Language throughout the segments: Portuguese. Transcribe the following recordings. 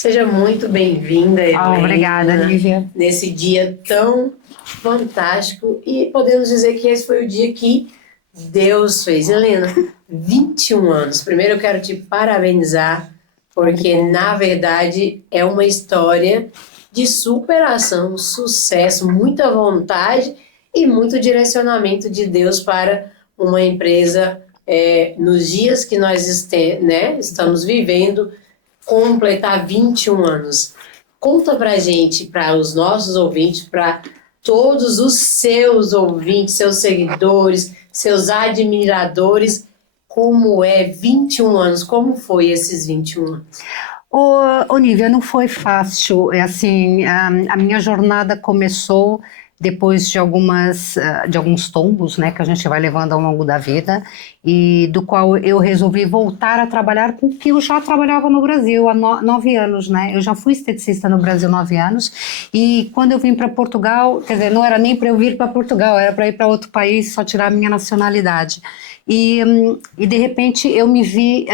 Seja muito bem-vinda, Helena. Obrigada, Lívia. Nesse dia tão fantástico. E podemos dizer que esse foi o dia que Deus fez. Helena, 21 anos. Primeiro eu quero te parabenizar, porque na verdade é uma história de superação, sucesso, muita vontade e muito direcionamento de Deus para uma empresa nos dias que nós estamos vivendo, completar 21 anos. Conta pra gente, para os nossos ouvintes, para todos os seus ouvintes, seus seguidores, seus admiradores, como é 21 anos, como foi esses 21 anos? Nívia, não foi fácil. É assim, a minha jornada começou depois de alguns tombos, né, que a gente vai levando ao longo da vida, e do qual eu resolvi voltar a trabalhar com o que eu já trabalhava no Brasil há 9 anos, né? Eu já fui esteticista no Brasil 9 anos, e quando eu vim para Portugal, quer dizer, não era nem para eu vir para Portugal, era para ir para outro país, só tirar a minha nacionalidade. E de repente eu me vi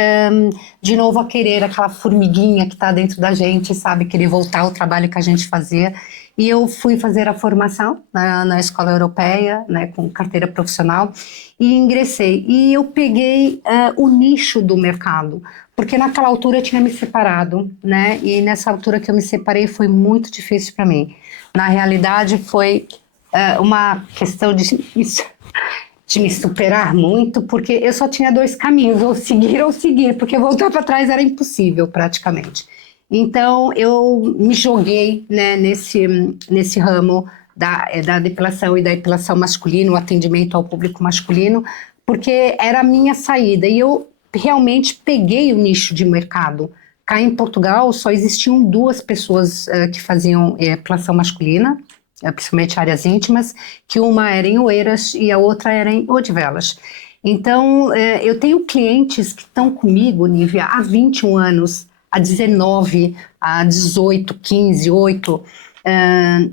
de novo a querer aquela formiguinha que está dentro da gente, sabe? Querer voltar ao trabalho que a gente fazia. E eu fui fazer a formação na escola europeia, né, com carteira profissional, e ingressei. E eu peguei o nicho do mercado, porque naquela altura eu tinha me separado, né? E nessa altura que eu me separei foi muito difícil para mim. Na realidade foi uma questão de me superar muito, porque eu só tinha 2 caminhos, ou seguir, porque voltar para trás era impossível praticamente. Então eu me joguei, né, nesse ramo da depilação e da depilação masculina, o atendimento ao público masculino, porque era a minha saída, e eu realmente peguei o nicho de mercado. Cá em Portugal só existiam 2 pessoas que faziam depilação masculina, principalmente áreas íntimas, que uma era em Oeiras e a outra era em Odivelas. Então, eu tenho clientes que estão comigo, Nívia, há 21 anos, há 19, há 18, 15, 8.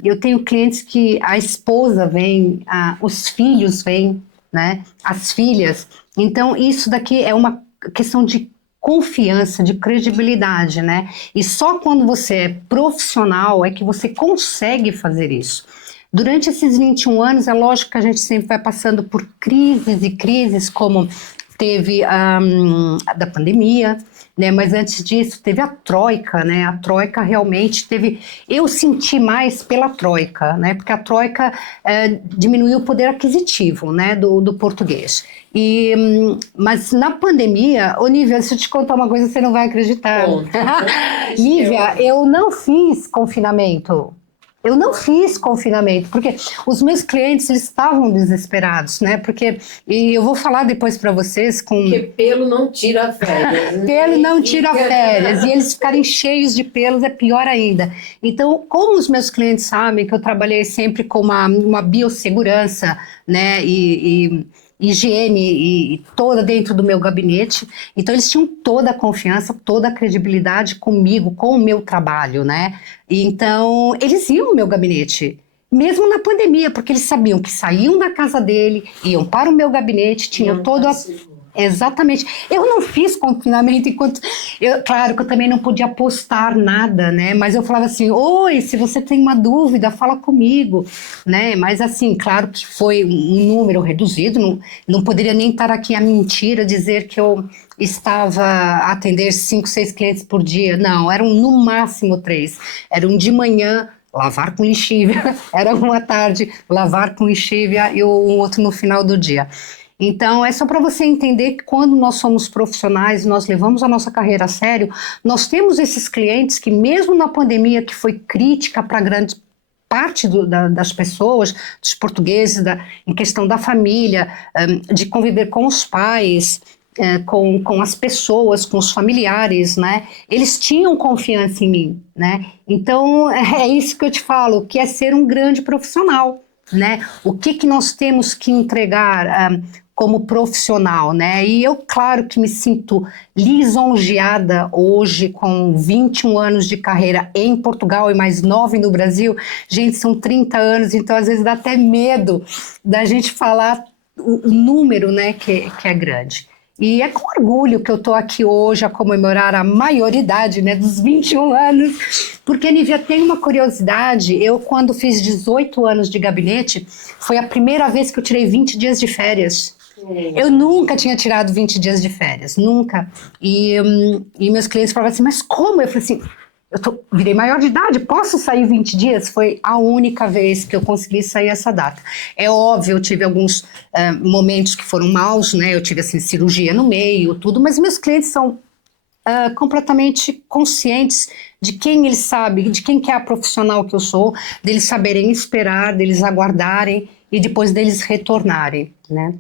Eu tenho clientes que a esposa vem, os filhos vêm, né, as filhas. Então, isso daqui é uma questão de confiança, de credibilidade, né? E só quando você é profissional é que você consegue fazer isso. Durante esses 21 anos, é lógico que a gente sempre vai passando por crises e crises, como teve da pandemia, né? Mas antes disso teve a Troika, né? A Troika realmente teve... Eu senti mais pela Troika, né? Porque a Troika diminuiu o poder aquisitivo, né? Do português. Mas na pandemia, Nívia, se eu te contar uma coisa, você não vai acreditar. Nívia, eu não fiz confinamento. Eu não fiz confinamento, porque os meus clientes eles estavam desesperados, né? E eu vou falar depois para vocês Porque pelo não tira férias. Pelo não tira férias, e eles ficarem cheios de pelos é pior ainda. Então, como os meus clientes sabem que eu trabalhei sempre com uma biossegurança, né? E higiene e toda dentro do meu gabinete, então eles tinham toda a confiança, toda a credibilidade comigo, com o meu trabalho, né? Então eles iam no meu gabinete, mesmo na pandemia, porque eles sabiam que saíam da casa dele, iam para o meu gabinete, tinham todo a... Exatamente. Eu não fiz confinamento claro que eu também não podia postar nada, né? Mas eu falava assim, oi, se você tem uma dúvida, fala comigo, né? Mas assim, claro que foi um número reduzido, não poderia nem estar aqui a mentira, dizer que eu estava a atender 5, 6 clientes por dia. Não, eram no máximo 3. Eram de manhã, lavar com lixívia, era uma tarde, lavar com lixívia e o outro no final do dia. Então, é só para você entender que quando nós somos profissionais, nós levamos a nossa carreira a sério, nós temos esses clientes que mesmo na pandemia, que foi crítica para grande parte das pessoas, dos portugueses, em questão da família, de conviver com os pais, com as pessoas, com os familiares, né? Eles tinham confiança em mim, né? Então, é isso que eu te falo, que é ser um grande profissional, né? O que nós temos que entregar como profissional, né? E eu, claro que me sinto lisonjeada hoje com 21 anos de carreira em Portugal e mais 9 no Brasil. Gente, são 30 anos, então às vezes dá até medo da gente falar o número, né, que é grande. E é com orgulho que eu estou aqui hoje a comemorar a maioridade, né, dos 21 anos, porque, Nívia, tem uma curiosidade. Eu, quando fiz 18 anos de gabinete, foi a primeira vez que eu tirei 20 dias de férias. Eu nunca tinha tirado 20 dias de férias, nunca. E meus clientes falavam assim, mas como? Eu falei assim, virei maior de idade, posso sair 20 dias? Foi a única vez que eu consegui sair essa data. É óbvio, eu tive alguns momentos que foram maus, né? Eu tive assim, cirurgia no meio, tudo, mas meus clientes são completamente conscientes de quem eles sabem, de quem que é a profissional que eu sou, deles saberem esperar, deles aguardarem e depois deles retornarem, né?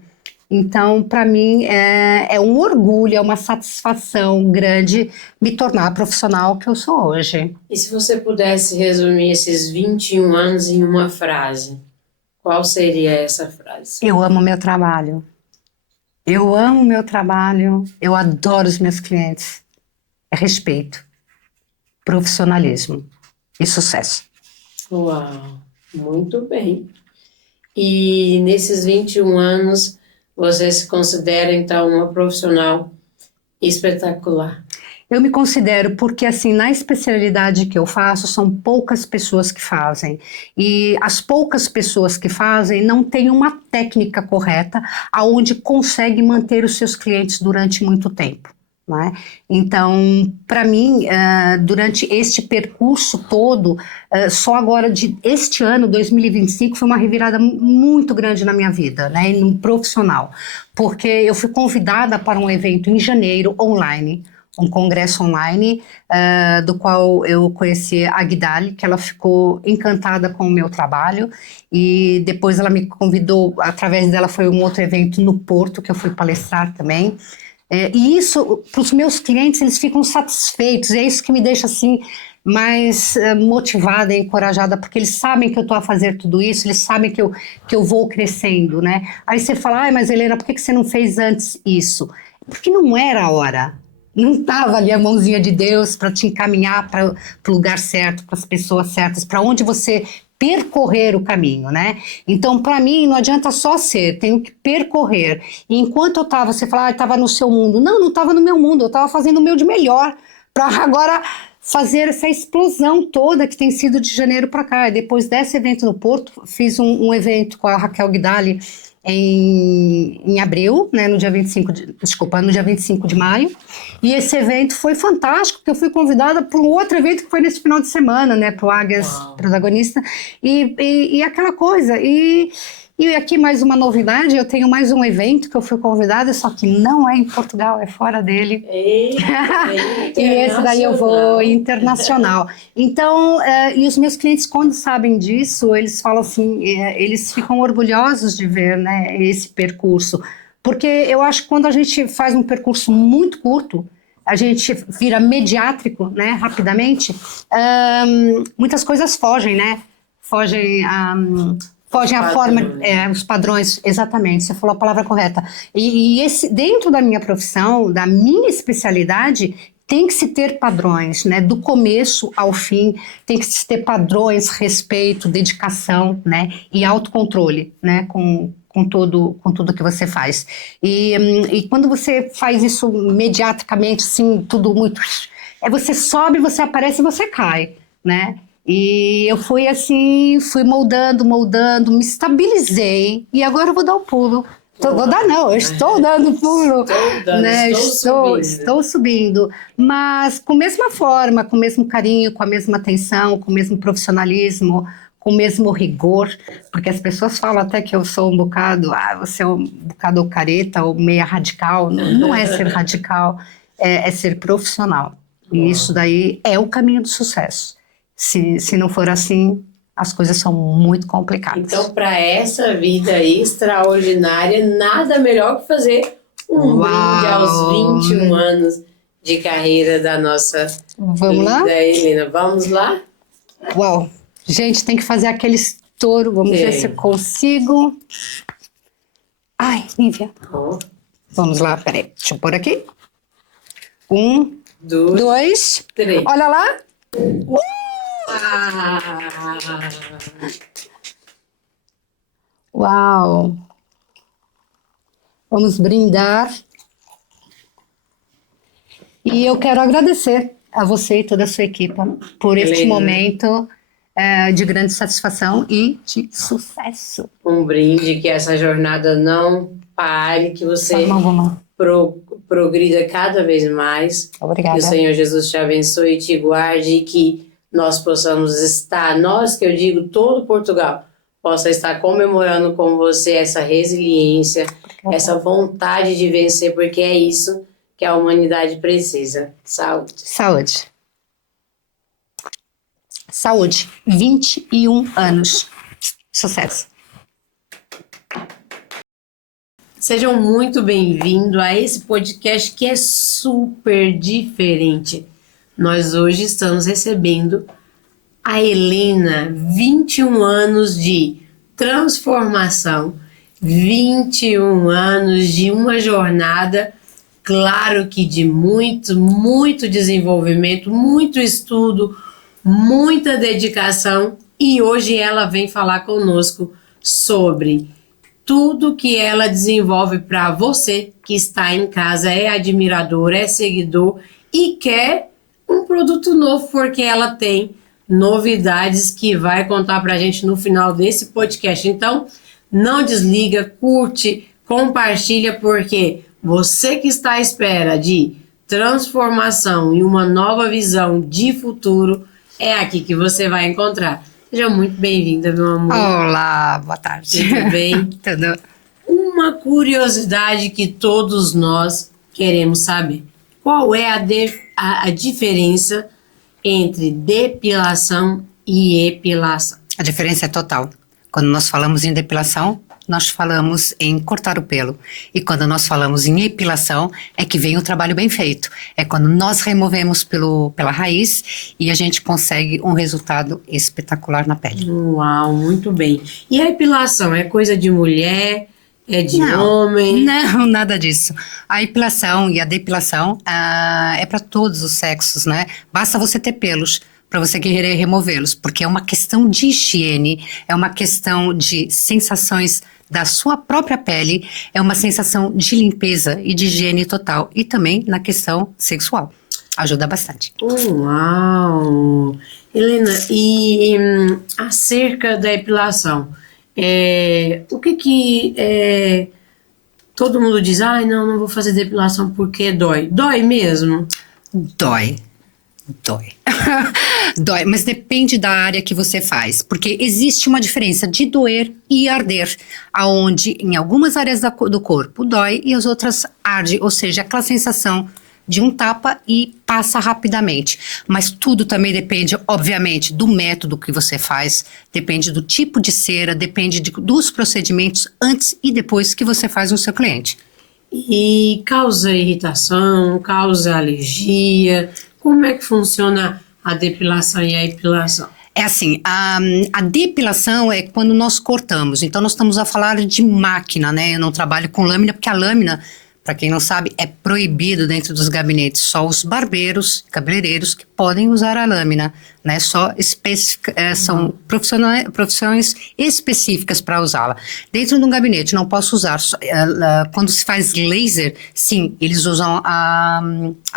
Então, para mim, é um orgulho, é uma satisfação grande me tornar a profissional que eu sou hoje. E se você pudesse resumir esses 21 anos em uma frase, qual seria essa frase? Eu amo meu trabalho. Eu amo meu trabalho, eu adoro os meus clientes. É respeito, profissionalismo e sucesso. Uau, muito bem. E nesses 21 anos, você se considera, então, uma profissional espetacular? Eu me considero porque, assim, na especialidade que eu faço, são poucas pessoas que fazem. E as poucas pessoas que fazem não têm uma técnica correta aonde consegue manter os seus clientes durante muito tempo. Né? Então, para mim, durante este percurso todo, só agora de este ano, 2025, foi uma revirada muito grande na minha vida, né, no profissional, porque eu fui convidada para um evento em janeiro, online, um congresso online, do qual eu conheci a Guidali, que ela ficou encantada com o meu trabalho, e depois ela me convidou, através dela foi um outro evento no Porto, que eu fui palestrar também. E isso, para os meus clientes, eles ficam satisfeitos, é isso que me deixa assim mais motivada e encorajada, porque eles sabem que eu estou a fazer tudo isso, eles sabem que eu vou crescendo, né? Aí você fala, mas Helena, por que você não fez antes isso? Porque não era a hora. Não estava ali a mãozinha de Deus para te encaminhar para o lugar certo, para as pessoas certas, para onde você percorrer o caminho, né? Então, para mim, não adianta só ser, tenho que percorrer. E enquanto eu estava, você fala, estava no seu mundo. Não estava no meu mundo, eu estava fazendo o meu de melhor, para agora fazer essa explosão toda que tem sido de janeiro para cá. E depois desse evento no Porto, fiz um evento com a Raquel Guidali em abril, né, no dia 25 de maio, e esse evento foi fantástico, porque eu fui convidada para um outro evento que foi nesse final de semana, né, para o Águias Protagonista, e aquela coisa, e aqui mais uma novidade, eu tenho mais um evento que eu fui convidada, só que não é em Portugal, é fora dele. E esse daí eu vou internacional. Então, e os meus clientes, quando sabem disso, eles falam assim, eles ficam orgulhosos de ver, né, esse percurso. Porque eu acho que quando a gente faz um percurso muito curto, a gente vira mediátrico, né, rapidamente, muitas coisas fogem, né? Fogem a forma, os padrões, exatamente, você falou a palavra correta. E esse, dentro da minha profissão, da minha especialidade, tem que se ter padrões, né? Do começo ao fim, tem que se ter padrões, respeito, dedicação, né? E autocontrole, né? Com tudo que você faz. E quando você faz isso mediaticamente, assim, tudo muito... você sobe, você aparece e você cai, né? E eu fui assim, fui moldando, me estabilizei e agora eu vou dar o pulo. Vou dar não, eu estou dando pulo. Estou subindo. Mas com a mesma forma, com o mesmo carinho, com a mesma atenção, com o mesmo profissionalismo, com o mesmo rigor, porque as pessoas falam até que eu sou um bocado, você é um bocado careta ou meia radical. Não é ser radical, é ser profissional. E isso daí é o caminho do sucesso. Se não for assim, as coisas são muito complicadas. Então, para essa vida extraordinária, nada melhor que fazer um brinde aos 21 anos de carreira da nossa querida Helena. Vamos lá? Uau! Gente, tem que fazer aquele estouro. Vamos ver se eu consigo. Ai, Nívia. Vamos lá, peraí. Deixa eu pôr aqui. 1, 2, 3. Olha lá. Uau! Vamos brindar E eu quero agradecer a você e toda a sua equipe por este Helena, momento de grande satisfação e de sucesso. um brinde, que essa jornada não pare, que você progrida cada vez mais. Obrigada. Que o Senhor Jesus te abençoe e te guarde, e que nós possamos estar, nós que eu digo, todo Portugal, possa estar comemorando com você essa resiliência, essa vontade de vencer, porque é isso que a humanidade precisa. Saúde. Saúde. Saúde. 21 anos. Sucesso. Sejam muito bem-vindos a esse podcast que é super diferente. Nós hoje estamos recebendo a Helena, 21 anos de transformação, 21 anos de uma jornada, claro que de muito desenvolvimento, muito estudo, muita dedicação, e hoje ela vem falar conosco sobre tudo que ela desenvolve para você que está em casa, é admirador, é seguidor e quer um produto novo, porque ela tem novidades que vai contar para a gente no final desse podcast. Então, não desliga, curte, compartilha, porque você que está à espera de transformação e uma nova visão de futuro, é aqui que você vai encontrar. Seja muito bem-vinda, meu amor. Olá, boa tarde. Tudo bem? Tudo. Uma curiosidade que todos nós queremos saber. Qual é a diferença entre depilação e epilação? A diferença é total. Quando nós falamos em depilação, nós falamos em cortar o pelo. E quando nós falamos em epilação, é que vem o trabalho bem feito. É quando nós removemos pela raiz e a gente consegue um resultado espetacular na pele. Uau, muito bem. E a epilação é coisa de mulher? É de homem? Não, nada disso. A epilação e a depilação é para todos os sexos, né? Basta você ter pelos para você querer removê-los, porque é uma questão de higiene, é uma questão de sensações da sua própria pele, é uma sensação de limpeza e de higiene total, e também na questão sexual. Ajuda bastante. Uau! Helena, e acerca da epilação, o que todo mundo diz, não vou fazer depilação porque dói. Dói mesmo? Dói. Dói, mas depende da área que você faz, porque existe uma diferença de doer e arder, aonde em algumas áreas do corpo dói e as outras arde, ou seja, aquela sensação de um tapa e passa rapidamente. Mas tudo também depende, obviamente, do método que você faz, depende do tipo de cera, depende dos procedimentos antes e depois que você faz no seu cliente. E causa irritação, causa alergia? Como é que funciona a depilação e a epilação? É assim, a depilação é quando nós cortamos, então nós estamos a falar de máquina, né? Eu não trabalho com lâmina, porque a lâmina, para quem não sabe, é proibido dentro dos gabinetes. Só os barbeiros, cabeleireiros que podem usar a lâmina, né? São profissões específicas para usá-la. Dentro de um gabinete não posso usar. Quando se faz laser, sim, eles usam a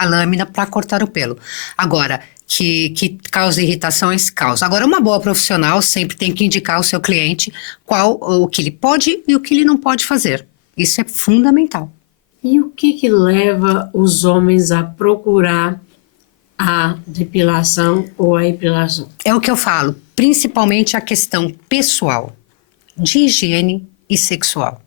lâmina para cortar o pelo. Agora, que causa irritações, causa. Agora, uma boa profissional sempre tem que indicar ao seu cliente o que ele pode e o que ele não pode fazer. Isso é fundamental. E o que leva os homens a procurar a depilação ou a epilação? É o que eu falo, principalmente a questão pessoal, de higiene e sexual.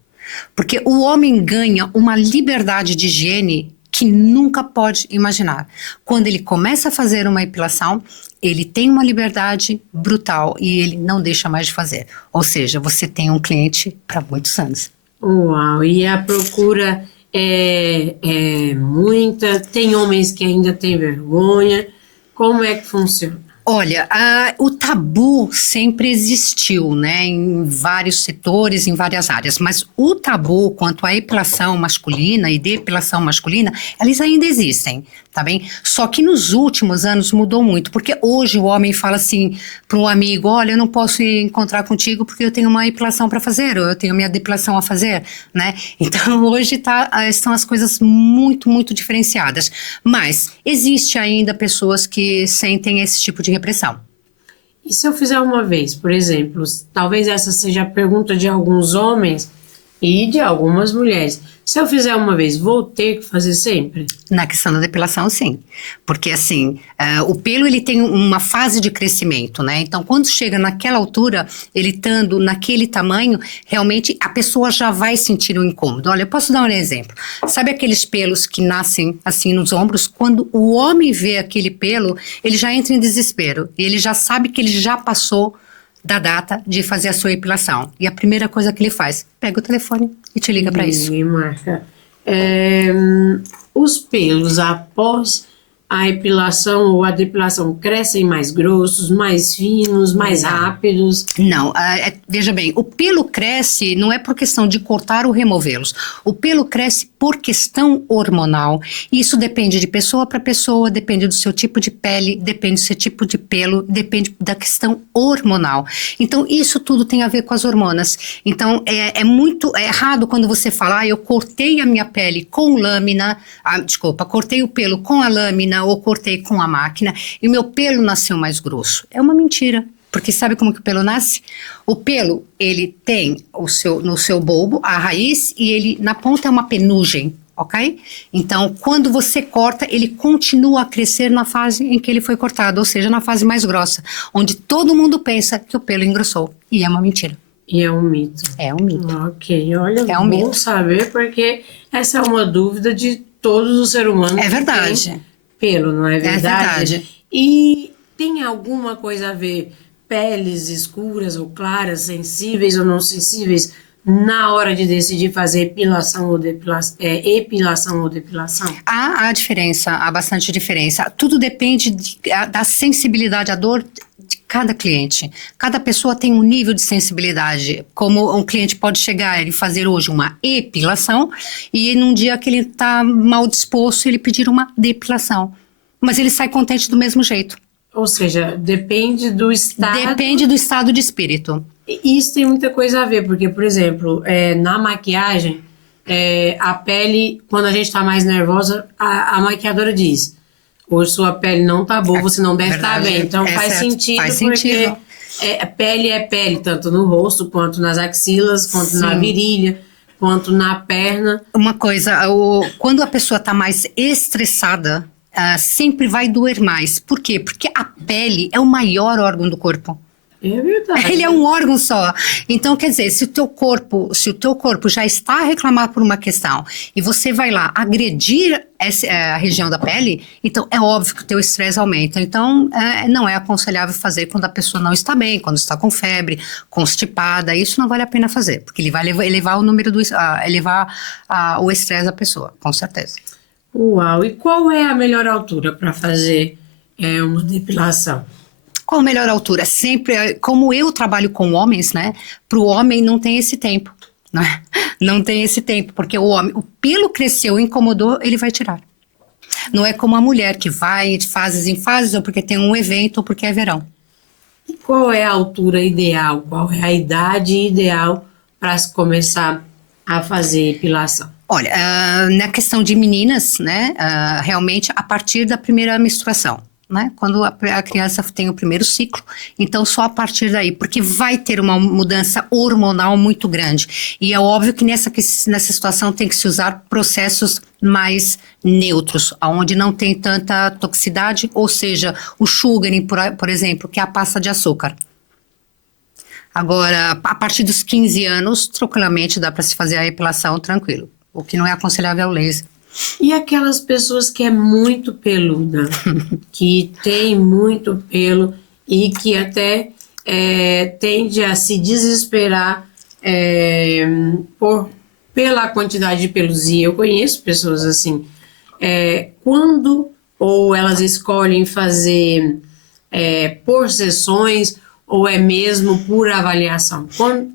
Porque o homem ganha uma liberdade de higiene que nunca pode imaginar. Quando ele começa a fazer uma epilação, ele tem uma liberdade brutal e ele não deixa mais de fazer. Ou seja, você tem um cliente para muitos anos. Uau, e a procura é muita, tem homens que ainda têm vergonha. Como é que funciona? Olha, o tabu sempre existiu, né, em vários setores, em várias áreas, mas o tabu quanto à epilação masculina e depilação masculina, eles ainda existem, tá bem? Só que nos últimos anos mudou muito, porque hoje o homem fala assim para um amigo, olha, eu não posso ir encontrar contigo porque eu tenho uma epilação para fazer, ou eu tenho minha depilação a fazer, né? Então hoje estão as coisas muito, muito diferenciadas, mas existe ainda pessoas que sentem esse tipo de repressão. E se eu fizer uma vez, por exemplo, talvez essa seja a pergunta de alguns homens e de algumas mulheres. Se eu fizer uma vez, vou ter que fazer sempre? Na questão da depilação, sim. Porque, assim, o pelo, ele tem uma fase de crescimento, né? Então, quando chega naquela altura, ele estando naquele tamanho, realmente a pessoa já vai sentir um incômodo. Olha, eu posso dar um exemplo. Sabe aqueles pelos que nascem, assim, nos ombros? Quando o homem vê aquele pelo, ele já entra em desespero. E ele já sabe que ele já passou da data de fazer a sua epilação. E a primeira coisa que ele faz, pega o telefone e te liga para isso. E marca. Os pelos após a epilação ou a depilação crescem mais grossos, mais finos, mais rápidos? Não, veja bem, o pelo cresce não é por questão de cortar ou removê-los. O pelo cresce por questão hormonal. Isso depende de pessoa para pessoa, depende do seu tipo de pele, depende do seu tipo de pelo, depende da questão hormonal. Então, isso tudo tem a ver com as hormonas. Então, é muito errado quando você fala, eu cortei a minha pele com lâmina, cortei o pelo com a lâmina ou cortei com a máquina e meu pelo nasceu mais grosso. É uma mentira. Porque sabe como que o pelo nasce? O pelo, ele tem no seu bulbo, a raiz, e ele na ponta é uma penugem, ok? Então, quando você corta, ele continua a crescer na fase em que ele foi cortado, ou seja, na fase mais grossa, onde todo mundo pensa que o pelo engrossou. E é uma mentira. E é um mito. É um mito. Ok, olha, é um bom mito. saber, porque essa é uma dúvida de todos os seres humanos. É verdade. Que tem pelo, não é verdade? É verdade. E tem alguma coisa a ver peles escuras ou claras, sensíveis ou não sensíveis, na hora de decidir fazer epilação ou depilação? Há diferença, há bastante diferença. Tudo depende da sensibilidade à dor de cada cliente. Cada pessoa tem um nível de sensibilidade. Como um cliente pode chegar e fazer hoje uma epilação e num dia que ele está mal disposto, ele pedir uma depilação. Mas ele sai contente do mesmo jeito. Ou seja, depende do estado... Depende do estado de espírito. Isso tem muita coisa a ver, porque, por exemplo, na maquiagem, a pele, quando a gente está mais nervosa, a maquiadora diz, hoje sua pele não tá boa, você não deve estar bem. Então faz sentido, porque pele é pele, tanto no rosto, quanto nas axilas, quanto na virilha, quanto na perna. Uma coisa, quando a pessoa está mais estressada, sempre vai doer mais. Por quê? Porque a pele é o maior órgão do corpo. É verdade. Ele é um órgão só. Então, quer dizer, se o teu corpo já está a reclamar por uma questão e você vai lá agredir a região da pele, então é óbvio que o teu estresse aumenta. Então, não é aconselhável fazer quando a pessoa não está bem, quando está com febre, constipada. Isso não vale a pena fazer, porque ele vai elevar o estresse da pessoa, com certeza. Uau! E qual é a melhor altura para fazer uma depilação? Qual a melhor altura? Sempre, como eu trabalho com homens, né? Para o homem não tem esse tempo, né? Não tem esse tempo, porque o pelo cresceu, incomodou, ele vai tirar. Não é como a mulher que vai de fases em fases, ou porque tem um evento, ou porque é verão. E qual é a altura ideal? Qual é a idade ideal para se começar a fazer epilação? Olha, na questão de meninas, né? Realmente a partir da primeira menstruação. Né? Quando a criança tem o primeiro ciclo, então só a partir daí, porque vai ter uma mudança hormonal muito grande. E é óbvio que nessa situação tem que se usar processos mais neutros, onde não tem tanta toxicidade, ou seja, o sugaring, por exemplo, que é a pasta de açúcar. Agora, a partir dos 15 anos, tranquilamente dá para se fazer a epilação tranquilo. O que não é aconselhável é o laser. E aquelas pessoas que é muito peluda, que tem muito pelo e que até tende a se desesperar pela quantidade de pelos, e eu conheço pessoas assim, quando ou elas escolhem fazer por sessões ou é mesmo por avaliação?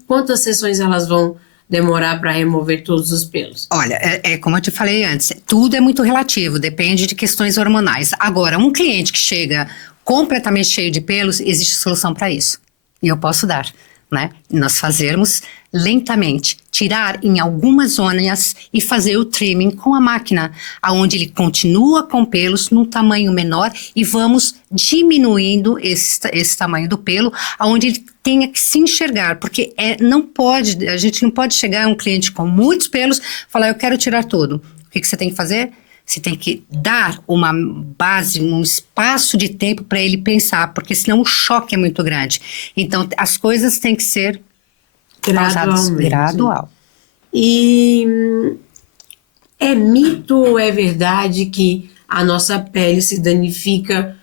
Quantas sessões elas vão demorar para remover todos os pelos? Olha, como eu te falei antes, tudo é muito relativo, depende de questões hormonais. Agora, um cliente que chega completamente cheio de pelos, existe solução para isso. E eu posso dar, né? Nós fazermos lentamente, tirar em algumas zonas e fazer o trimming com a máquina, aonde ele continua com pelos num tamanho menor e vamos diminuindo esse tamanho do pelo, aonde ele tenha que se enxergar, porque a gente não pode chegar a um cliente com muitos pelos e falar, eu quero tirar tudo. O que você tem que fazer? Você tem que dar uma base, um espaço de tempo para ele pensar, porque senão o choque é muito grande. Então, as coisas têm que ser gradual. E é mito ou é verdade que a nossa pele se danifica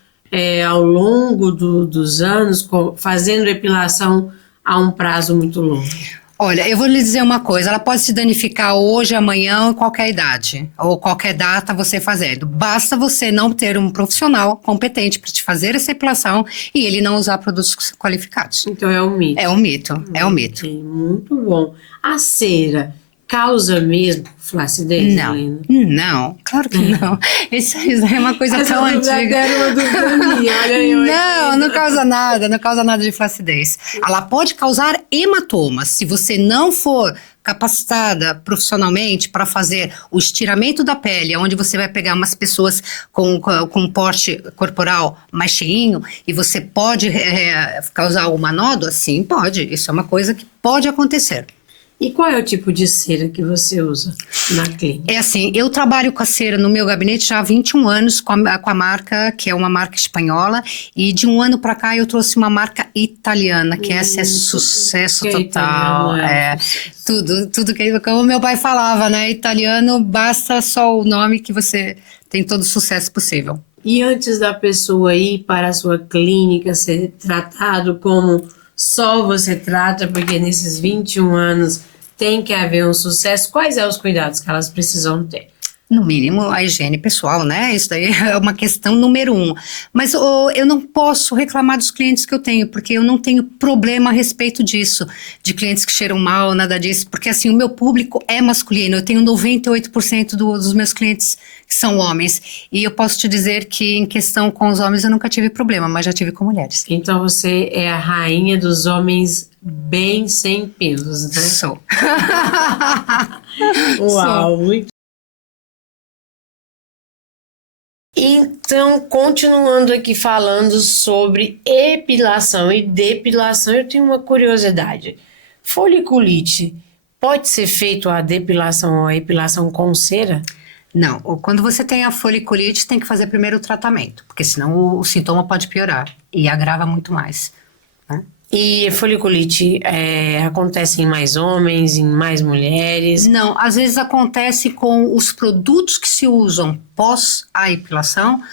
ao longo dos anos, fazendo epilação a um prazo muito longo? Olha, eu vou lhe dizer uma coisa, ela pode se danificar hoje, amanhã, ou qualquer idade, ou qualquer data você fazendo. Basta você não ter um profissional competente para te fazer essa epilação e ele não usar produtos qualificados. Então é um mito. É um mito, é um mito. Muito bom. A cera causa mesmo flacidez, Helena? Não, claro que não. Isso é uma coisa tão antiga. Não causa nada, não causa nada de flacidez. Ela pode causar hematomas, se você não for capacitada profissionalmente para fazer o estiramento da pele, onde você vai pegar umas pessoas com um porte corporal mais cheinho e você pode causar uma nódoa? Sim, pode. Isso é uma coisa que pode acontecer. E qual é o tipo de cera que você usa na clínica? É assim, eu trabalho com a cera no meu gabinete já há 21 anos com a marca, que é uma marca espanhola, e de um ano para cá eu trouxe uma marca italiana, que essa é sucesso total. Tudo que, como meu pai falava, né? Italiano, basta só o nome que você tem todo o sucesso possível. E antes da pessoa ir para a sua clínica ser tratado como só você trata, porque nesses 21 anos tem que haver um sucesso, quais são os cuidados que elas precisam ter? No mínimo, a higiene pessoal, né? Isso daí é uma questão número 1. Mas eu não posso reclamar dos clientes que eu tenho, porque eu não tenho problema a respeito disso, de clientes que cheiram mal, nada disso, porque assim, o meu público é masculino, eu tenho 98% dos meus clientes que são homens, e eu posso te dizer que em questão com os homens eu nunca tive problema, mas já tive com mulheres. Então você é a rainha dos homens bem sem pelos, né? Sou. Uau, muito. Então, continuando aqui falando sobre epilação e depilação, eu tenho uma curiosidade. Foliculite, pode ser feito a depilação ou a epilação com cera? Não, quando você tem a foliculite, tem que fazer primeiro o tratamento, porque senão o sintoma pode piorar e agrava muito mais, né? E foliculite acontece em mais homens, em mais mulheres? Não, às vezes acontece com os produtos que se usam pós a epilação,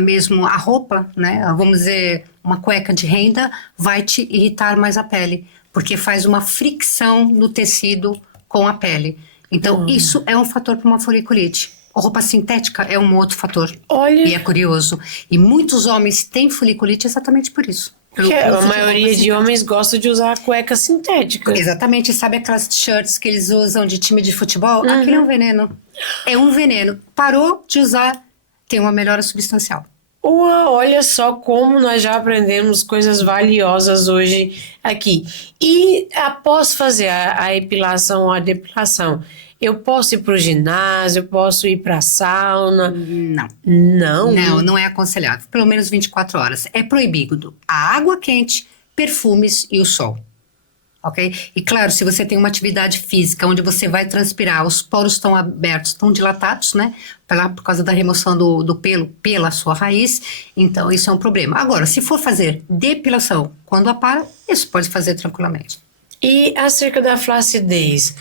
mesmo a roupa, né? Vamos dizer, uma cueca de renda vai te irritar mais a pele, porque faz uma fricção no tecido com a pele. Então, isso é um fator para uma foliculite. A roupa sintética é um outro fator. Olha. E é curioso. E muitos homens têm foliculite exatamente por isso. Porque a maioria de homens gosta de usar cueca sintética. Exatamente. Sabe aquelas t-shirts que eles usam de time de futebol? Aquilo é um veneno. É um veneno. Parou de usar, tem uma melhora substancial. Olha só como nós já aprendemos coisas valiosas hoje aqui. E após fazer a epilação ou a depilação, eu posso ir para o ginásio, eu posso ir para a sauna? Não é aconselhável. Pelo menos 24 horas. É proibido a água quente, perfumes e o sol. Ok? E claro, se você tem uma atividade física onde você vai transpirar, os poros estão abertos, estão dilatados, né? Por causa da remoção do pelo pela sua raiz, então isso é um problema. Agora, se for fazer depilação quando apara, isso pode fazer tranquilamente. E acerca da flacidez,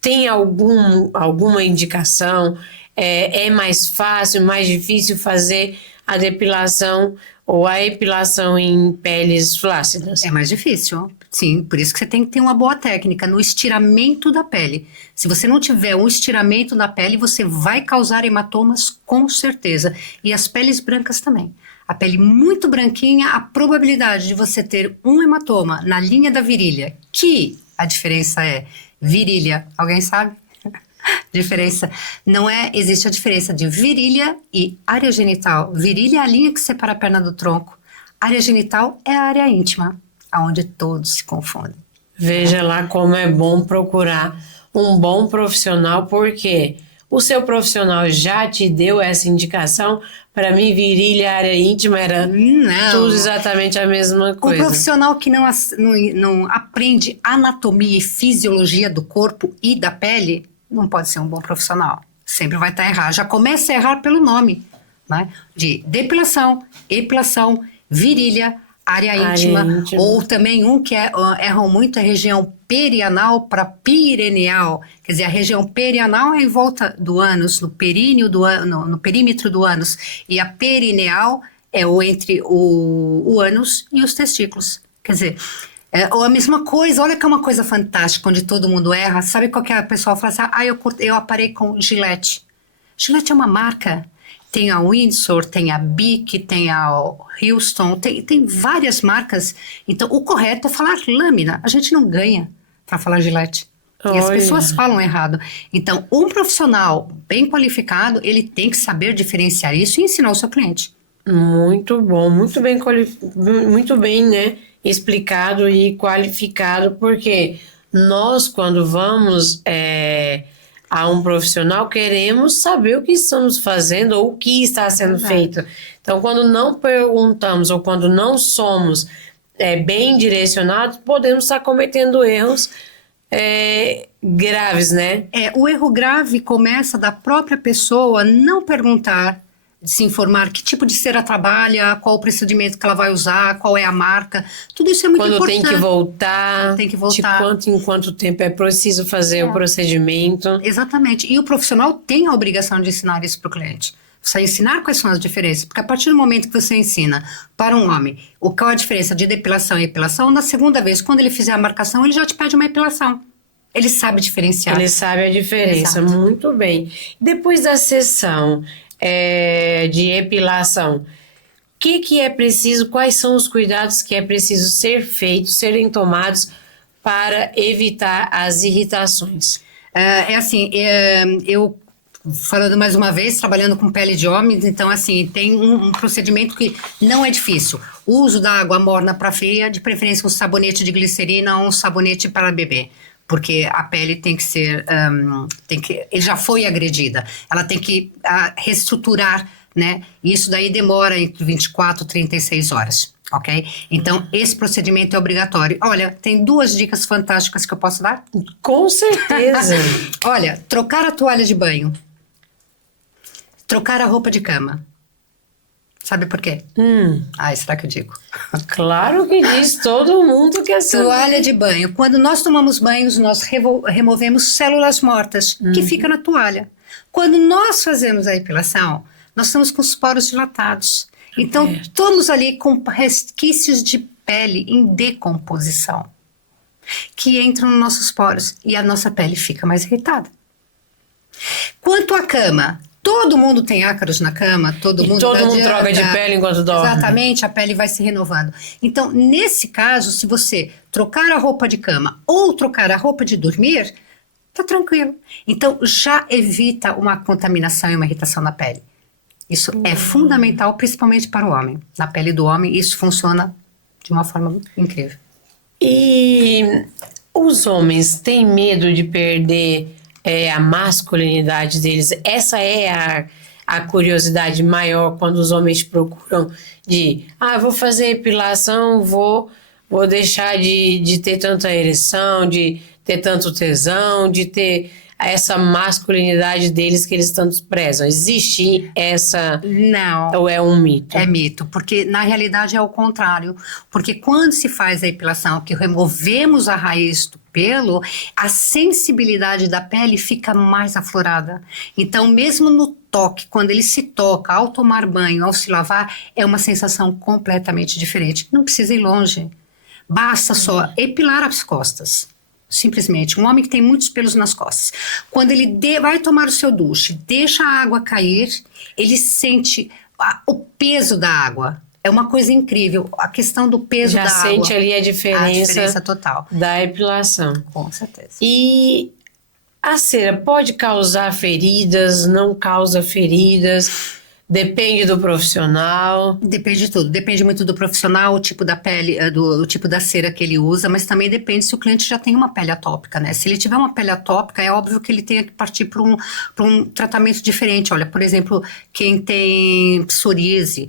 tem alguma indicação? É mais fácil, mais difícil fazer a depilação ou a epilação em peles flácidas? É mais difícil, sim, por isso que você tem que ter uma boa técnica no estiramento da pele. Se você não tiver um estiramento da pele, você vai causar hematomas com certeza. E as peles brancas também. A pele muito branquinha, a probabilidade de você ter um hematoma na linha da virilha, que a diferença é virilha, alguém sabe? Diferença não é, existe a diferença de virilha e área genital. Virilha é a linha que separa a perna do tronco. Área genital é a área íntima, aonde todos se confundem. Veja lá como é bom procurar um bom profissional, porque o seu profissional já te deu essa indicação. Para mim, virilha e área íntima era tudo exatamente a mesma coisa. Um profissional que não aprende anatomia e fisiologia do corpo e da pele não pode ser um bom profissional. Sempre vai estar errado. Já começa a errar pelo nome, né? De depilação, epilação, virilha, área íntima, ou também um que erram muito a região perianal para perineal. Quer dizer, a região perianal é em volta do ânus, no períneo no perímetro do ânus, e a perineal é entre o ânus e os testículos. Quer dizer, ou a mesma coisa, olha que é uma coisa fantástica, onde todo mundo erra. Sabe qual que é? A pessoa fala assim, eu aparei com Gillette. Gillette é uma marca. Tem a Windsor, tem a Bic, tem a Houston, tem várias marcas. Então, o correto é falar lâmina. A gente não ganha para falar Gillette. E as pessoas falam errado. Então, um profissional bem qualificado, ele tem que saber diferenciar isso e ensinar o seu cliente. Muito bom, muito bem, né, explicado e qualificado, porque nós, quando vamos a um profissional, queremos saber o que estamos fazendo ou o que está sendo feito. Então, quando não perguntamos ou quando não somos bem direcionados, podemos estar cometendo erros graves, né? O erro grave começa da própria pessoa não perguntar, se informar que tipo de cera trabalha, qual o procedimento que ela vai usar, qual é a marca. Tudo isso é muito importante. Quando tem que voltar. Em quanto tempo é preciso fazer o procedimento. Exatamente. E o profissional tem a obrigação de ensinar isso para o cliente. Você ensinar quais são as diferenças. Porque a partir do momento que você ensina para um homem qual a diferença de depilação e epilação, na segunda vez, quando ele fizer a marcação, ele já te pede uma epilação. Ele sabe diferenciar. Ele sabe a diferença. Exato. Muito bem. Depois da sessão de epilação, o que é preciso, quais são os cuidados que é preciso serem tomados para evitar as irritações? Eu falando mais uma vez, trabalhando com pele de homens, então assim, tem um procedimento que não é difícil. O uso da água morna para feia, de preferência um sabonete de glicerina ou um sabonete para bebê. Porque a pele tem que ser, ele já foi agredida, ela tem que reestruturar, né? E isso daí demora entre 24 e 36 horas, ok? Então, esse procedimento é obrigatório. Olha, tem 2 dicas fantásticas que eu posso dar? Com certeza! Olha, trocar a toalha de banho, trocar a roupa de cama. Sabe por quê? Será que eu digo? Claro que diz, todo mundo quer saber. Toalha de banho. Quando nós tomamos banhos, nós removemos células mortas que ficam na toalha. Quando nós fazemos a epilação, nós estamos com os poros dilatados. Então, estamos ali com resquícios de pele em decomposição que entram nos nossos poros e a nossa pele fica mais irritada. Quanto à cama, todo mundo tem ácaros na cama, todo mundo troca de pele enquanto dorme. Exatamente, a pele vai se renovando. Então, nesse caso, se você trocar a roupa de cama ou trocar a roupa de dormir, tá tranquilo. Então, já evita uma contaminação e uma irritação na pele. Isso é fundamental, principalmente para o homem. Na pele do homem, isso funciona de uma forma incrível. E os homens têm medo de perder a masculinidade deles? Essa é a curiosidade maior quando os homens procuram vou fazer epilação, vou deixar de ter tanta ereção, de ter tanto tesão, de ter essa masculinidade deles que eles tanto prezam? Existe essa... Não. Ou é um mito? É mito, porque na realidade é o contrário. Porque quando se faz a epilação, que removemos a raiz do pelo, a sensibilidade da pele fica mais aflorada. Então, mesmo no toque, quando ele se toca, ao tomar banho, ao se lavar, é uma sensação completamente diferente. Não precisa ir longe. Basta só epilar as costas. Simplesmente, um homem que tem muitos pelos nas costas. Quando ele vai tomar o seu duche, deixa a água cair, ele sente o peso da água. É uma coisa incrível, a questão do peso da água. Já sente ali a diferença total da epilação. Com certeza. E a cera pode causar feridas, não causa feridas? Depende do profissional? Depende de tudo. Depende muito do profissional, o tipo da pele, do tipo da cera que ele usa, mas também depende se o cliente já tem uma pele atópica, né? Se ele tiver uma pele atópica, é óbvio que ele tenha que partir para um tratamento diferente. Olha, por exemplo, quem tem psoríase,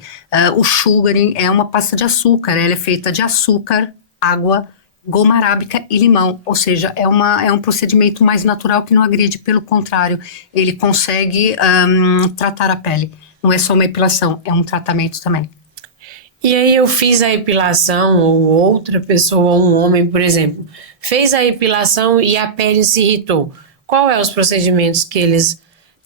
o sugaring é uma pasta de açúcar, ela é feita de açúcar, água, goma arábica e limão, ou seja, é um procedimento mais natural que não agride, pelo contrário, ele consegue tratar a pele. Não é só uma epilação, é um tratamento também. E aí eu fiz a epilação, ou outra pessoa, um homem, por exemplo, fez a epilação e a pele se irritou. Qual é os procedimentos que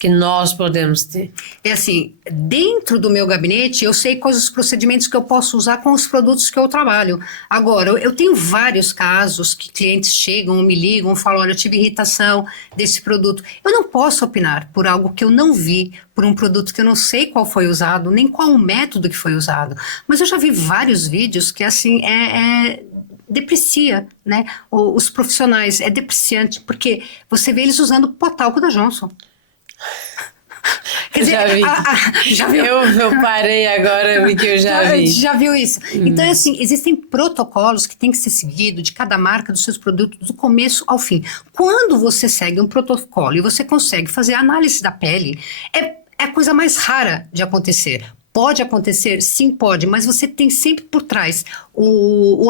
nós podemos ter? É assim, dentro do meu gabinete, eu sei quais os procedimentos que eu posso usar com os produtos que eu trabalho. Agora, eu tenho vários casos que clientes chegam, me ligam, falam, olha, eu tive irritação desse produto. Eu não posso opinar por algo que eu não vi, por um produto que eu não sei qual foi usado, nem qual o método que foi usado. Mas eu já vi vários vídeos que, assim, deprecia, né? Os profissionais, é depreciante, porque você vê eles usando pó talco da Johnson. Quer dizer, já viu? Eu parei agora porque eu já vi. Já viu isso? Então, assim, existem protocolos que têm que ser seguidos de cada marca dos seus produtos do começo ao fim. Quando você segue um protocolo e você consegue fazer a análise da pele, é a coisa mais rara de acontecer. Pode acontecer? Sim, pode, mas você tem sempre por trás o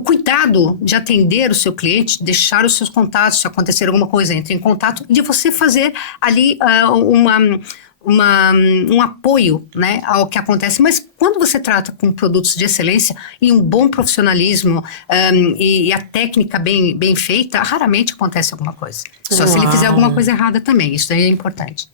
cuidado de atender o seu cliente, deixar os seus contatos, se acontecer alguma coisa, entre em contato, e de você fazer ali um apoio, né, ao que acontece. Mas quando você trata com produtos de excelência e um bom profissionalismo e a técnica bem feita, raramente acontece alguma coisa. Só se ele fizer alguma coisa errada também, isso daí é importante.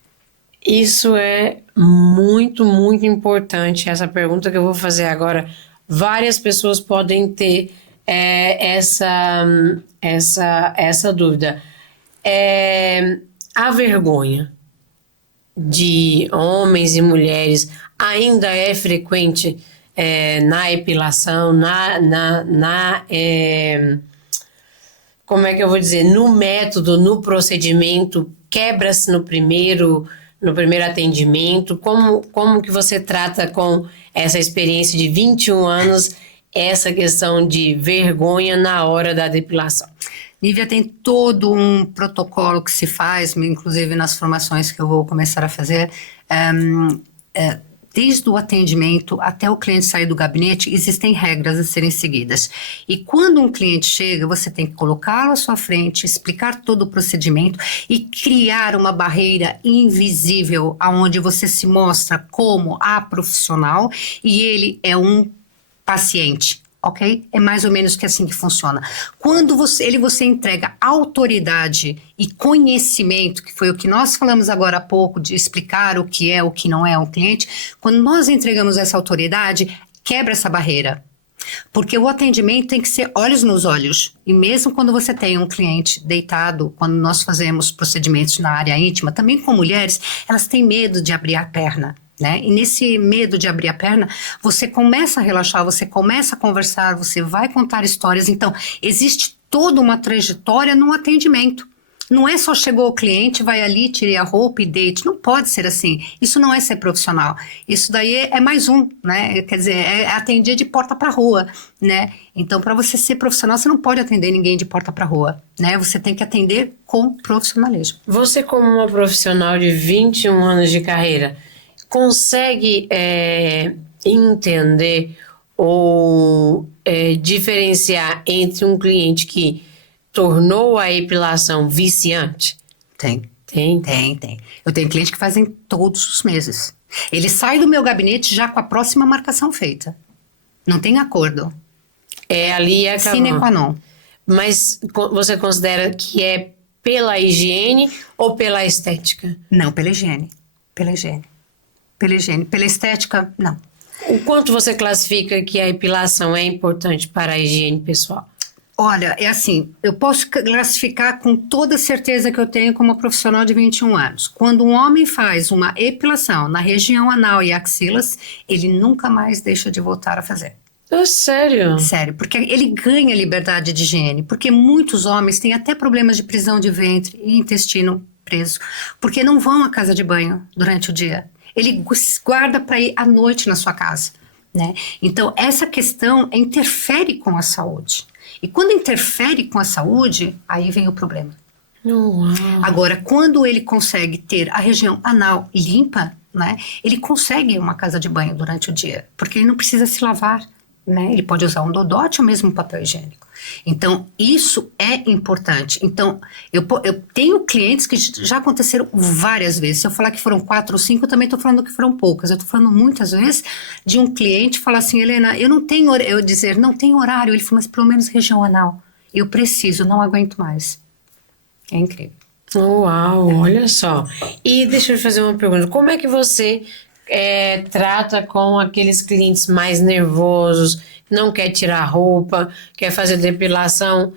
Isso é muito, muito importante, essa pergunta que eu vou fazer agora. Várias pessoas podem ter essa dúvida. A vergonha de homens e mulheres ainda é frequente na epilação, como é que eu vou dizer, no método, no procedimento, quebra-se no primeiro atendimento. Como que você trata com essa experiência de 21 anos essa questão de vergonha na hora da depilação? Nívia, tem todo um protocolo que se faz, inclusive nas formações que eu vou começar a fazer, desde o atendimento até o cliente sair do gabinete, existem regras a serem seguidas. E quando um cliente chega, você tem que colocá-lo à sua frente, explicar todo o procedimento e criar uma barreira invisível, onde você se mostra como a profissional e ele é um paciente. Ok? É mais ou menos que assim que funciona. Quando você entrega autoridade e conhecimento, que foi o que nós falamos agora há pouco, de explicar o que é, o que não é um cliente, quando nós entregamos essa autoridade, quebra essa barreira. Porque o atendimento tem que ser olhos nos olhos. E mesmo quando você tem um cliente deitado, quando nós fazemos procedimentos na área íntima, também com mulheres, elas têm medo de abrir a perna. Né? E nesse medo de abrir a perna, você começa a relaxar, você começa a conversar, você vai contar histórias. Então, existe toda uma trajetória no atendimento. Não é só chegou o cliente, vai ali, tire a roupa e deite. Não pode ser assim. Isso não é ser profissional. Isso daí é mais um, né? Quer dizer, é atender de porta para rua, né? Então, para você ser profissional, você não pode atender ninguém de porta para rua, né? Você tem que atender com profissionalismo. Você, como uma profissional de 21 anos de carreira, consegue entender ou diferenciar entre um cliente que tornou a epilação viciante? Tem. Tem. Tem. Eu tenho clientes que fazem todos os meses. Ele sai do meu gabinete já com a próxima marcação feita. Não tem acordo. É ali é Sine qua non. Mas você considera que é pela higiene ou pela estética? Não, pela higiene. Pela higiene. Pela higiene. Pela estética, não. O quanto você classifica que a epilação é importante para a higiene pessoal? Olha, é assim, eu posso classificar com toda certeza que eu tenho como profissional de 21 anos. Quando um homem faz uma epilação na região anal e axilas, ele nunca mais deixa de voltar a fazer. É sério? Sério, porque ele ganha liberdade de higiene, porque muitos homens têm até problemas de prisão de ventre e intestino preso, porque não vão à casa de banho durante o dia. Ele guarda para ir à noite na sua casa, né? Então, essa questão interfere com a saúde. E quando interfere com a saúde, aí vem o problema. Uau. Agora, quando ele consegue ter a região anal limpa, né, ele consegue uma casa de banho durante o dia, porque ele não precisa se lavar, né? Ele pode usar um dodote ou mesmo um papel higiênico. Então, isso é importante. Então, eu tenho clientes que já aconteceram várias vezes. Se eu falar que foram 4 ou 5, eu também estou falando que foram poucas. Eu estou falando muitas vezes de um cliente falar assim, Helena, eu não tenho não tenho horário. Ele falou, mas pelo menos região anal. Eu preciso, não aguento mais. É incrível. Uau, olha só. E deixa eu te fazer uma pergunta. Como é que você trata com aqueles clientes mais nervosos, não quer tirar roupa, quer fazer depilação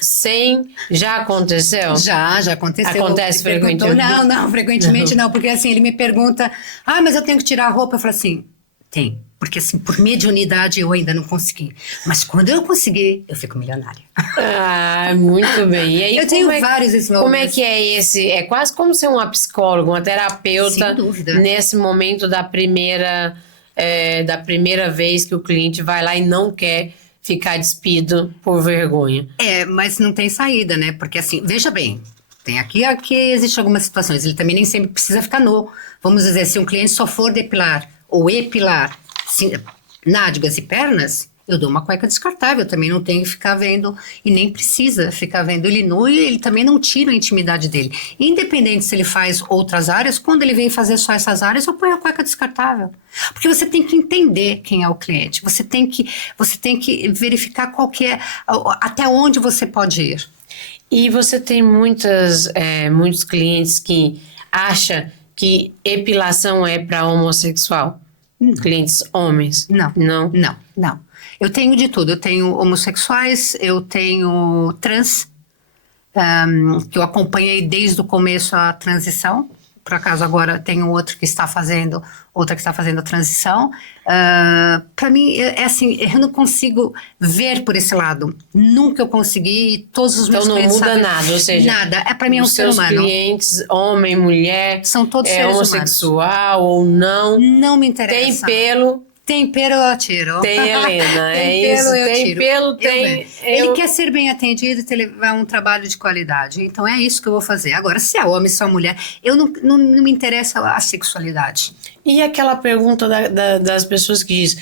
sem... Já aconteceu? Já aconteceu. Acontece frequentemente? Não, frequentemente não, porque assim, ele me pergunta, mas eu tenho que tirar a roupa? Eu falo assim, tem, porque assim, por mediunidade eu ainda não consegui, mas quando eu conseguir, eu fico milionária. Muito bem. E aí, eu tenho vários esses momentos. Como é que é esse? É quase como ser uma psicóloga, uma terapeuta. Sem dúvida. Nesse momento da primeira vez que o cliente vai lá e não quer ficar despido por vergonha. Mas não tem saída, né? Porque assim, veja bem, tem aqui existem algumas situações, ele também nem sempre precisa ficar nu. Vamos dizer, se um cliente só for depilar ou epilar nádegas e pernas, eu dou uma cueca descartável, também não tenho que ficar vendo e nem precisa ficar vendo ele nu e ele também não tira a intimidade dele. Independente se ele faz outras áreas, quando ele vem fazer só essas áreas, eu ponho a cueca descartável. Porque você tem que entender quem é o cliente, você tem que verificar qual que é, até onde você pode ir. E você tem muitos clientes que acham que epilação é para homossexual? Não. Clientes homens? Não. Eu tenho de tudo. Eu tenho homossexuais, eu tenho trans, que eu acompanhei desde o começo a transição. Por acaso agora tenho outra que está fazendo a transição. Para mim, é assim, eu não consigo ver por esse lado. Nunca eu consegui, e todos os meus clientes não muda nada, ou seja... Nada, para mim é um ser humano. Os clientes, homem, mulher... São todos seres humanos. Homossexual ou não... Não me interessa. Tem pelo... Tem pelo, eu atiro. Tem, Helena, tem é pelo, isso. Eu tem tiro. pelo, tem... Ele quer ser bem atendido e levar um trabalho de qualidade. Então é isso que eu vou fazer. Agora, se é homem, se é mulher, eu não me interessa a sexualidade. E aquela pergunta das pessoas que diz,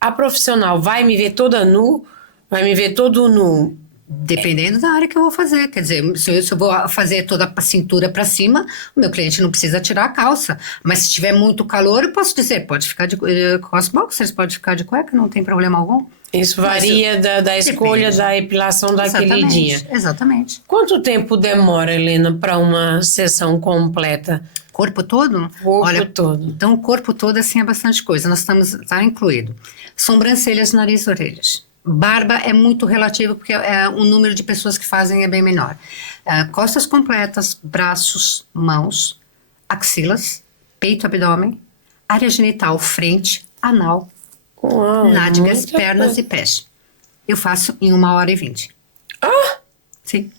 a profissional vai me ver toda nu? Vai me ver todo nu? Dependendo da área que eu vou fazer. Quer dizer, se eu vou fazer toda a cintura para cima, o meu cliente não precisa tirar a calça. Mas se tiver muito calor, eu posso dizer, pode ficar com as boxers, pode ficar de cueca, não tem problema algum. Isso varia da escolha da epilação daquele dia. Exatamente. Quanto tempo demora, Helena, para uma sessão completa? Corpo todo? Corpo todo. Então, o corpo todo, assim, é bastante coisa. Tá incluído. Sobrancelhas, nariz, orelhas. Barba é muito relativo, porque o número de pessoas que fazem é bem menor. Costas completas, braços, mãos, axilas, peito, abdômen, área genital, frente, anal, nádegas, pernas e pés. Eu faço em 1h20. Sim.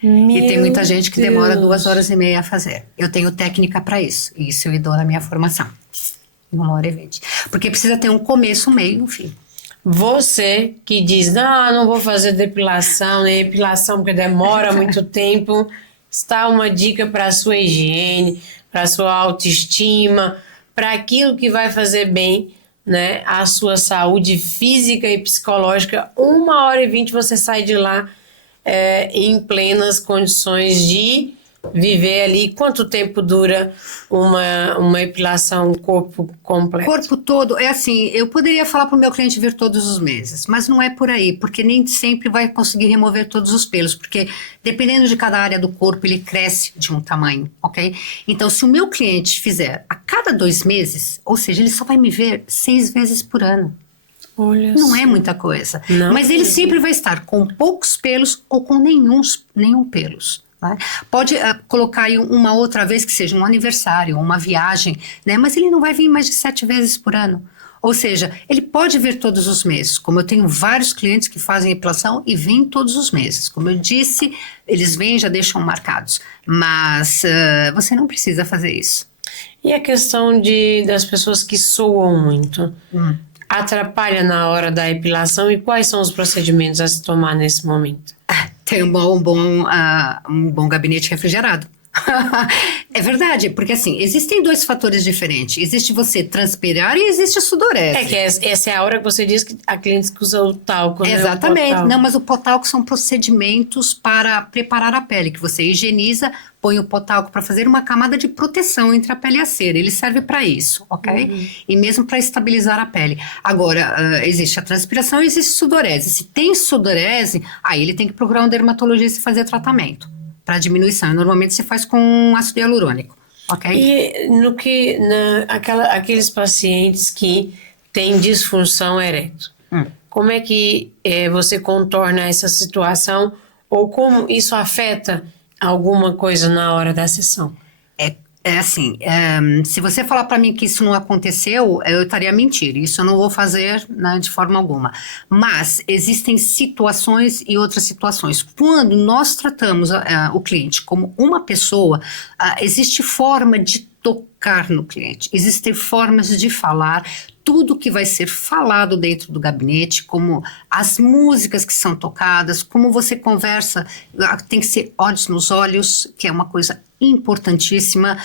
E tem muita gente que demora 2h30 a fazer. Eu tenho técnica para isso. Isso eu dou na minha formação. Em 1h20. Porque precisa ter um começo, um meio e um fim. Você que diz, não vou fazer depilação, nem epilação porque demora muito tempo, está uma dica para a sua higiene, para a sua autoestima, para aquilo que vai fazer bem né, a sua saúde física e psicológica. 1h20 você sai de lá em plenas condições de viver ali. Quanto tempo dura uma epilação corpo completo? Corpo todo, é assim, eu poderia falar para o meu cliente vir todos os meses, mas não é por aí, porque nem sempre vai conseguir remover todos os pelos, porque dependendo de cada área do corpo, ele cresce de um tamanho, ok? Então, se o meu cliente fizer a cada 2 meses, ou seja, ele só vai me ver 6 vezes por ano. Olha Não só. é muita coisa, Não mas ele sempre vai estar com poucos pelos ou com nenhum pelos. Né? Pode colocar aí uma outra vez que seja um aniversário, uma viagem, né? Mas ele não vai vir mais de 7 vezes por ano. Ou seja, ele pode vir todos os meses. Como eu tenho vários clientes que fazem epilação e vêm todos os meses. Como eu disse, eles vêm e já deixam marcados. Mas você não precisa fazer isso. E a questão das pessoas que suam muito? Atrapalha na hora da epilação? E quais são os procedimentos a se tomar nesse momento? Tem um bom gabinete refrigerado. É verdade, porque assim, existem 2 fatores diferentes. Existe você transpirar e existe a sudorese. É que essa é a hora que você diz que há clientes que usam o talco, né? Exatamente. Não, mas o potalco são procedimentos para preparar a pele, que você higieniza, põe o potalco para fazer uma camada de proteção entre a pele e a cera. Ele serve para isso, ok? E mesmo para estabilizar a pele. Agora, existe a transpiração e existe sudorese. Se tem sudorese, aí ele tem que procurar um dermatologista e fazer tratamento para diminuição. Normalmente se faz com ácido hialurônico, ok? E aqueles pacientes que têm disfunção erétil, como é que você contorna essa situação ou como isso afeta alguma coisa na hora da sessão? É assim, se você falar para mim que isso não aconteceu, eu estaria mentindo. Isso eu não vou fazer, né, de forma alguma. Mas existem situações e outras situações. Quando nós tratamos o cliente como uma pessoa, existe forma de tocar no cliente, existem formas de falar. Tudo que vai ser falado dentro do gabinete, como as músicas que são tocadas, como você conversa, tem que ser olhos nos olhos, que é uma coisa importantíssima,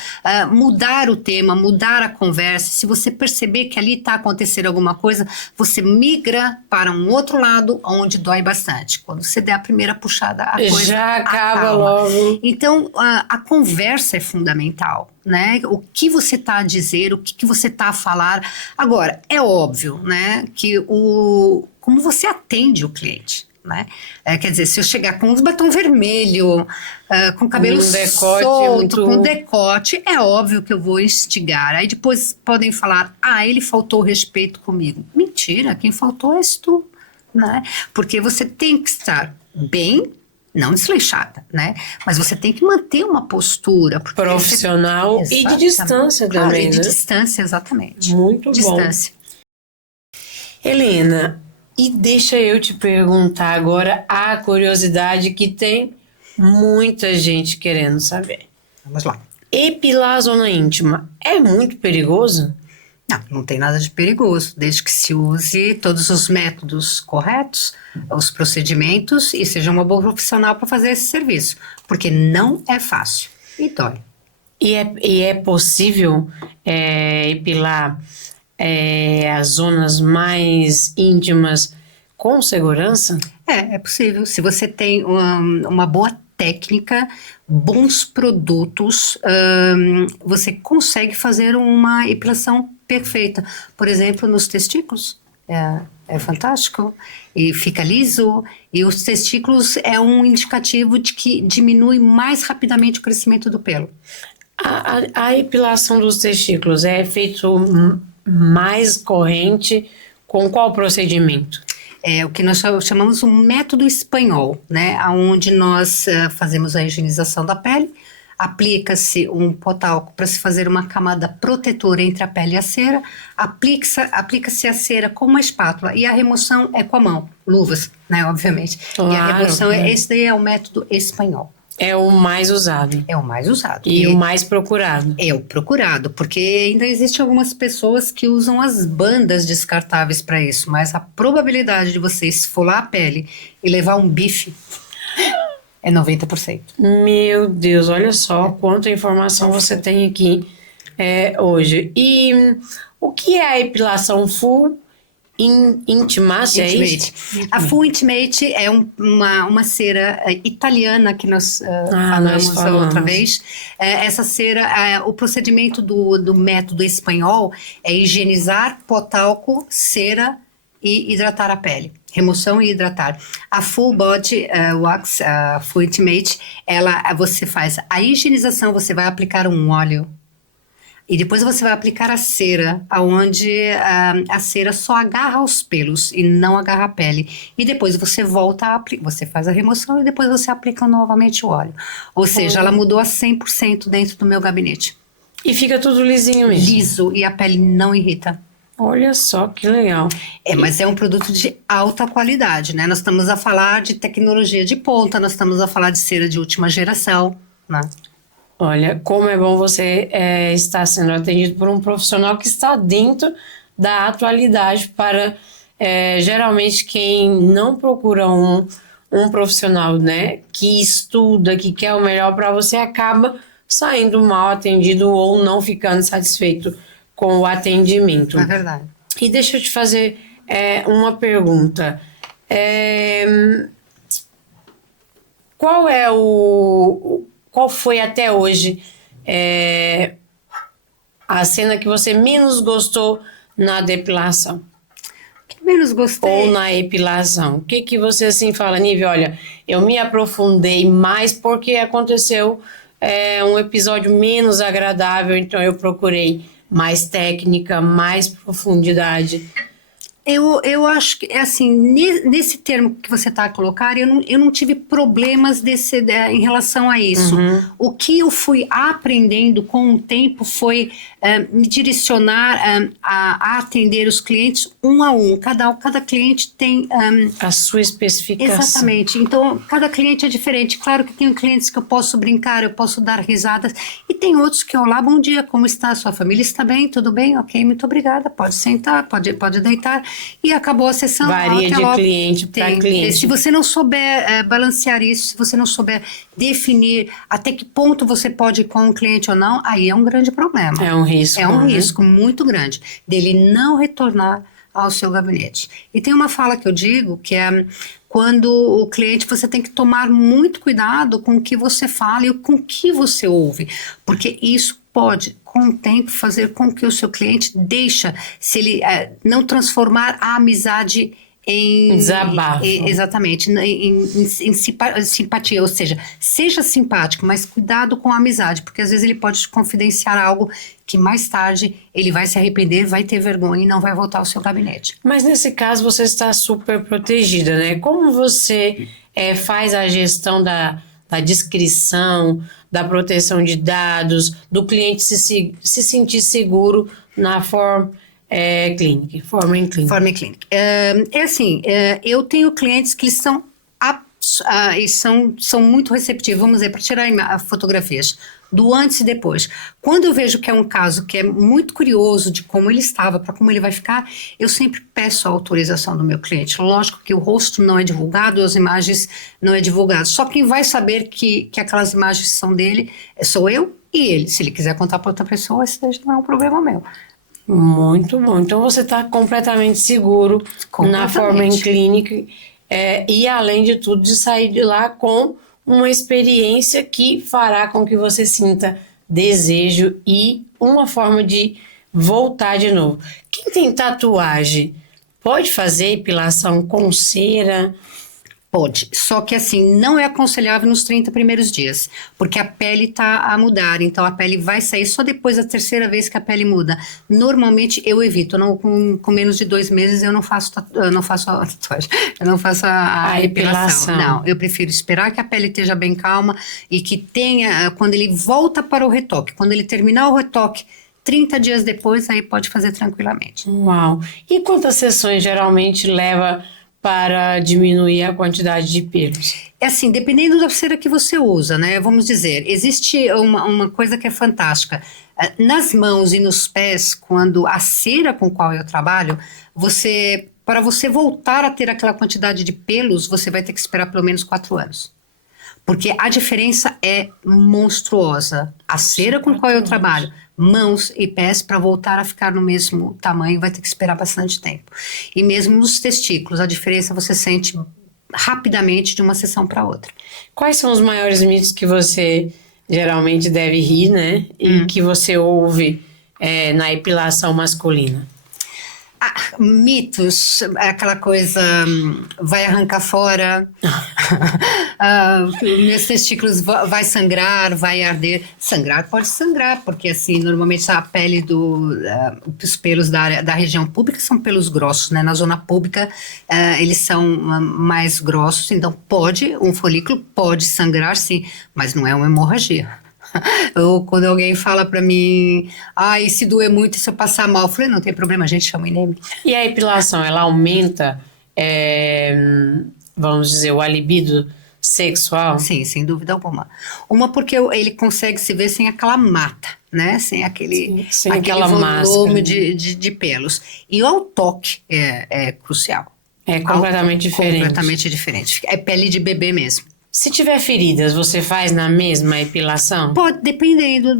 mudar o tema, mudar a conversa. Se você perceber que ali está acontecendo alguma coisa, você migra para um outro lado onde dói bastante. Quando você der a primeira puxada, a coisa já acaba acalma. logo. Então, a conversa é fundamental, né? O que você está a dizer, o que você está a falar. Agora, é óbvio, né, que como você atende o cliente. Né? Quer dizer, se eu chegar com uns batom vermelho, com cabelo solto, com decote, é óbvio que eu vou instigar. Aí depois podem falar, ele faltou respeito comigo. Mentira, quem faltou és tu, né? Porque você tem que estar bem, não desleixada, né? Mas você tem que manter uma postura profissional e de distância também, claro, e de né? distância, exatamente. Muito distância. Bom. Helena, e deixa eu te perguntar agora a curiosidade que tem muita gente querendo saber. Vamos lá. Epilar a zona íntima é muito perigoso? Não tem nada de perigoso, desde que se use todos os métodos corretos, os procedimentos e seja uma boa profissional para fazer esse serviço, porque não é fácil e dói. E é possível epilar as zonas mais íntimas com segurança? É possível. Se você tem uma boa técnica, bons produtos, você consegue fazer uma epilação perfeita. Por exemplo, nos testículos. É fantástico. E fica liso. E os testículos é um indicativo de que diminui mais rapidamente o crescimento do pelo. A epilação dos testículos é feito mais corrente com qual procedimento? É o que nós chamamos um método espanhol, né? Onde nós fazemos a higienização da pele, aplica-se um potalco para se fazer uma camada protetora entre a pele e a cera, aplica-se a cera com uma espátula e a remoção é com a mão, luvas, né? Obviamente. Claro, e a remoção, esse daí é o método espanhol. É o mais usado. É o mais usado. E o mais procurado. É o procurado, porque ainda existem algumas pessoas que usam as bandas descartáveis para isso, mas a probabilidade de você esfolar a pele e levar um bife é 90%. Meu Deus, olha só quanta informação você tem aqui hoje. E o que é a epilação full intimate, é isso? A Full Intimate é uma cera italiana que nós nós falamos a outra vez. Essa cera, o procedimento do método espanhol é higienizar, pó talco, cera e hidratar a pele. Remoção e hidratar. A Full Body Wax, a Full Intimate, você faz a higienização, você vai aplicar um óleo. E depois você vai aplicar a cera, onde a cera só agarra os pelos e não agarra a pele. E depois você volta a aplicar, você faz a remoção e depois você aplica novamente o óleo. Ou seja, ela mudou a 100% dentro do meu gabinete. E fica tudo lisinho mesmo? Liso, e a pele não irrita. Olha só que legal. Mas é um produto de alta qualidade, né? Nós estamos a falar de tecnologia de ponta, nós estamos a falar de cera de última geração, né? Olha, como é bom você estar sendo atendido por um profissional que está dentro da atualidade para, geralmente, quem não procura um profissional, né, que estuda, que quer o melhor para você, acaba saindo mal atendido ou não ficando satisfeito com o atendimento. É verdade. E deixa eu te fazer uma pergunta. Qual foi até hoje a cena que você menos gostou na depilação? Que menos gostei? Ou na epilação? O que você assim fala, Nívia? Olha, eu me aprofundei mais porque aconteceu um episódio menos agradável, então eu procurei mais técnica, mais profundidade. Eu acho que, assim, nesse termo que você está a colocar, eu não tive problemas em relação a isso. O que eu fui aprendendo com o tempo foi me direcionar a atender os clientes um a um. Cada cliente tem... a sua especificação. Exatamente. Então, cada cliente é diferente. Claro que tem clientes que eu posso brincar, eu posso dar risadas. E tem outros que, olá, bom dia, como está? Sua família está bem? Tudo bem? Ok, muito obrigada. Pode sentar, pode deitar. E acabou a sessão. Varia de cliente para cliente. Se você não souber balancear isso, se você não souber definir até que ponto você pode ir com o cliente ou não, aí é um grande problema. É um risco. É um risco muito grande dele não retornar ao seu gabinete. E tem uma fala que eu digo, que é quando o cliente, você tem que tomar muito cuidado com o que você fala e com o que você ouve, porque isso pode, com o tempo, fazer com que o seu cliente se ele não transformar a amizade em desabafo. Exatamente, em simpatia, ou seja simpático, mas cuidado com a amizade, porque às vezes ele pode te confidenciar algo que mais tarde ele vai se arrepender, vai ter vergonha e não vai voltar ao seu gabinete. Mas nesse caso você está super protegida, né? Como você faz a gestão da discrição, da proteção de dados, do cliente se sentir seguro na Form Clinic? Eu tenho clientes que são muito receptivos, vamos dizer, para tirar fotografias do antes e depois. Quando eu vejo que é um caso que é muito curioso de como ele estava, para como ele vai ficar, eu sempre peço a autorização do meu cliente. Lógico que o rosto não é divulgado, as imagens não é divulgado. Só quem vai saber que aquelas imagens são dele sou eu e ele. Se ele quiser contar para outra pessoa, esse não é um problema meu. Muito bom. Então você está completamente seguro na Form Clinic e, além de tudo, de sair de lá com uma experiência que fará com que você sinta desejo e uma forma de voltar de novo. Quem tem tatuagem pode fazer epilação com cera? Pode, só que assim, não é aconselhável nos 30 primeiros dias, porque a pele está a mudar, então a pele vai sair só depois da terceira vez que a pele muda. Normalmente eu evito, com menos de 2 meses eu não faço a tatuagem, eu não faço a epilação. Não, eu prefiro esperar que a pele esteja bem calma e que tenha, quando ele volta para o retoque, quando ele terminar o retoque, 30 dias depois, aí pode fazer tranquilamente. Uau! E quantas sessões geralmente leva para diminuir a quantidade de pelos? É assim, dependendo da cera que você usa, né? Vamos dizer, existe uma coisa que é fantástica. Nas mãos e nos pés, quando a cera com qual eu trabalho, para você voltar a ter aquela quantidade de pelos, você vai ter que esperar pelo menos 4 anos. Porque a diferença é monstruosa. A cera com qual eu trabalho, mãos e pés, para voltar a ficar no mesmo tamanho, vai ter que esperar bastante tempo. E mesmo nos testículos, a diferença você sente rapidamente de uma sessão para outra. Quais são os maiores mitos que você geralmente deve rir, né? E que você ouve na epilação masculina? Mitos, aquela coisa, vai arrancar fora, meus testículos vai sangrar, vai arder. Sangrar pode sangrar, porque assim, normalmente a pele os pelos da região pública são pelos grossos, né? Na zona pública eles são mais grossos, então um folículo pode sangrar sim, mas não é uma hemorragia. Ou quando alguém fala pra mim, e se doer muito, se eu passar mal, eu falei, não tem problema, a gente chama o INEM. E a epilação, ela aumenta, vamos dizer, a libido sexual? Sim, sem dúvida alguma. Uma porque ele consegue se ver sem aquela mata, né? Sem aquele aquela volume máscara, de pelos. E o toque é crucial. É completamente diferente. Completamente diferente. É pele de bebê mesmo. Se tiver feridas, você faz na mesma epilação? Pode, dependendo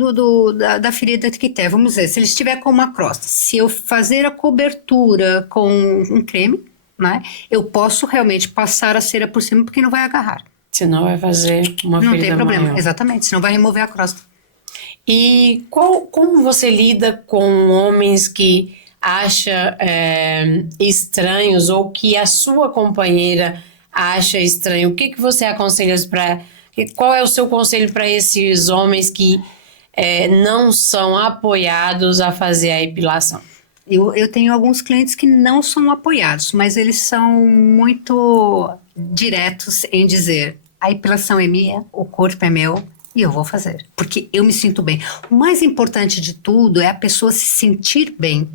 da ferida que der. Vamos dizer, se ele estiver com uma crosta, se eu fazer a cobertura com um creme, né, eu posso realmente passar a cera por cima porque não vai agarrar. Senão vai fazer uma ferida Não tem problema, maior. exatamente, senão vai remover a crosta. E como você lida com homens que acha estranhos ou que a sua companheira acha estranho? O que você aconselha qual é o seu conselho para esses homens que não são apoiados a fazer a epilação? Eu tenho alguns clientes que não são apoiados, mas eles são muito diretos em dizer, a epilação é minha, o corpo é meu e eu vou fazer, porque eu me sinto bem. O mais importante de tudo é a pessoa se sentir bem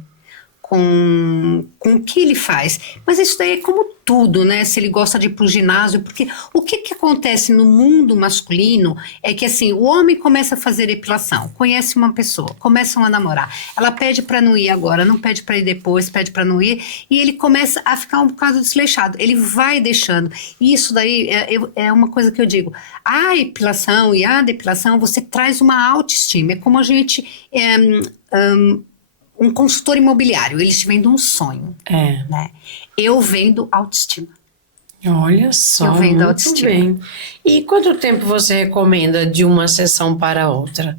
com o que ele faz. Mas isso daí é como tudo, né? Se ele gosta de ir pro ginásio, porque o que acontece no mundo masculino é que assim, o homem começa a fazer epilação, conhece uma pessoa, começam a namorar, ela pede para não ir agora, não pede para ir depois, pede para não ir, e ele começa a ficar um bocado desleixado, ele vai deixando. E isso daí é uma coisa que eu digo, a epilação e a depilação, você traz uma autoestima, é como a gente um consultor imobiliário, eles te vendem um sonho, né? Eu vendo autoestima. Olha só, eu vendo muito autoestima. Bem. E quanto tempo você recomenda de uma sessão para outra?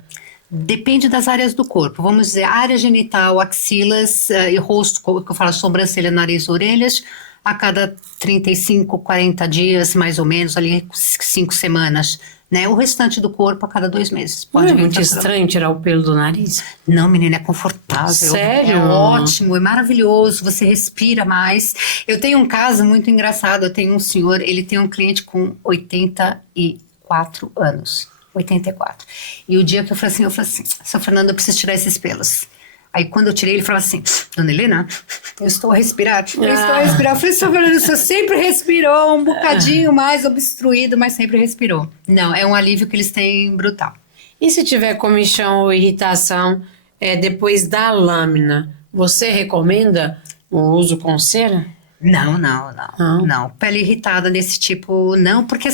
Depende das áreas do corpo. Vamos dizer, área genital, axilas e rosto, que eu falo sobrancelha, nariz, orelhas, a cada 35, 40 dias, mais ou menos, ali 5 semanas. Né? O restante do corpo a cada 2 meses. Pode Não é muito estranho tirar o pelo do nariz? Não, menina, é confortável. Sério? É ótimo, é maravilhoso, você respira mais. Eu tenho um caso muito engraçado, eu tenho um senhor, ele tem um cliente com 84 anos. 84. E o dia que eu falei assim, São Fernando, eu preciso tirar esses pelos. Aí quando eu tirei, ele falou assim, Dona Helena, eu estou a respirar. Eu falei, São Fernando, você sempre respirou um bocadinho mais obstruído, mas sempre respirou. Não, é um alívio que eles têm brutal. E se tiver comichão ou irritação depois da lâmina, você recomenda o uso com cera? Não. Pele irritada desse tipo, não, porque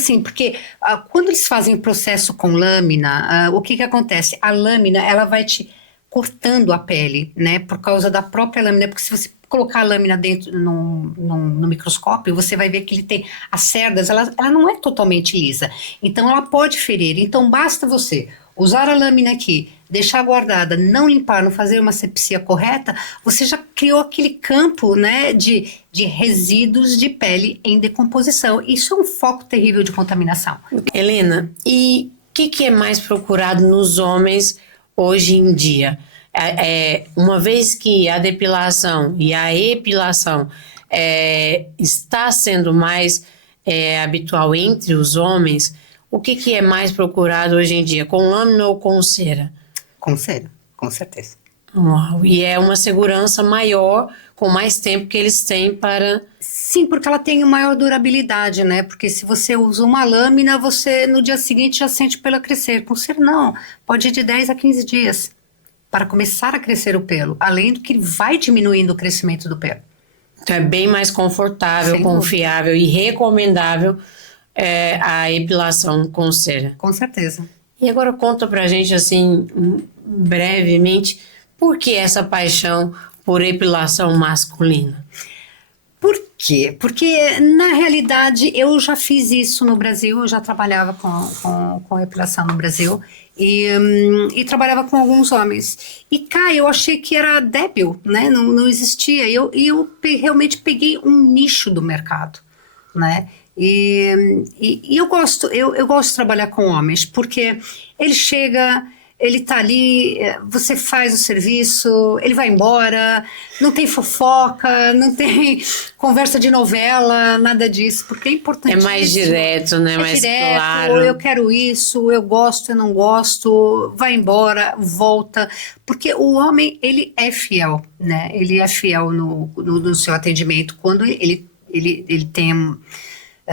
quando eles fazem o processo com lâmina, o que acontece? A lâmina, ela vai te cortando a pele, né, por causa da própria lâmina, porque se você colocar a lâmina dentro no microscópio, você vai ver que ele tem as cerdas, ela não é totalmente lisa, então ela pode ferir, então basta você usar a lâmina aqui, deixar guardada, não limpar, não fazer uma asepsia correta, você já criou aquele campo, né, de resíduos de pele em decomposição, isso é um foco terrível de contaminação. Helena, e o que é mais procurado nos homens hoje em dia? Uma vez que a depilação e a epilação está sendo mais habitual entre os homens, o que é mais procurado hoje em dia? Com lâmina ou com cera? Com cera, com certeza. Uau, e é uma segurança maior, com mais tempo que eles têm para... Sim, porque ela tem maior durabilidade, né? Porque se você usa uma lâmina, você no dia seguinte já sente o pelo crescer. Com cera não, pode ir de 10 a 15 dias para começar a crescer o pelo, além do que vai diminuindo o crescimento do pelo. Então é bem mais confortável, confiável e recomendável a epilação com cera. Com certeza. E agora conta pra gente, assim, brevemente, por que essa paixão por epilação masculina? Por quê? Porque, na realidade, eu já fiz isso no Brasil, eu já trabalhava com epilação no Brasil e trabalhava com alguns homens. E cá eu achei que era débil, né? Não existia. E eu realmente peguei um nicho do mercado, né? E eu gosto de trabalhar com homens, porque ele chega, ele tá ali, você faz o serviço, ele vai embora, não tem fofoca, não tem conversa de novela, nada disso, porque é importante. É mais direto, né? Mais Direto, claro. eu quero isso, eu gosto, eu não gosto, vai embora, volta, porque o homem, ele é fiel, né? Ele é fiel no seu atendimento, quando ele tem...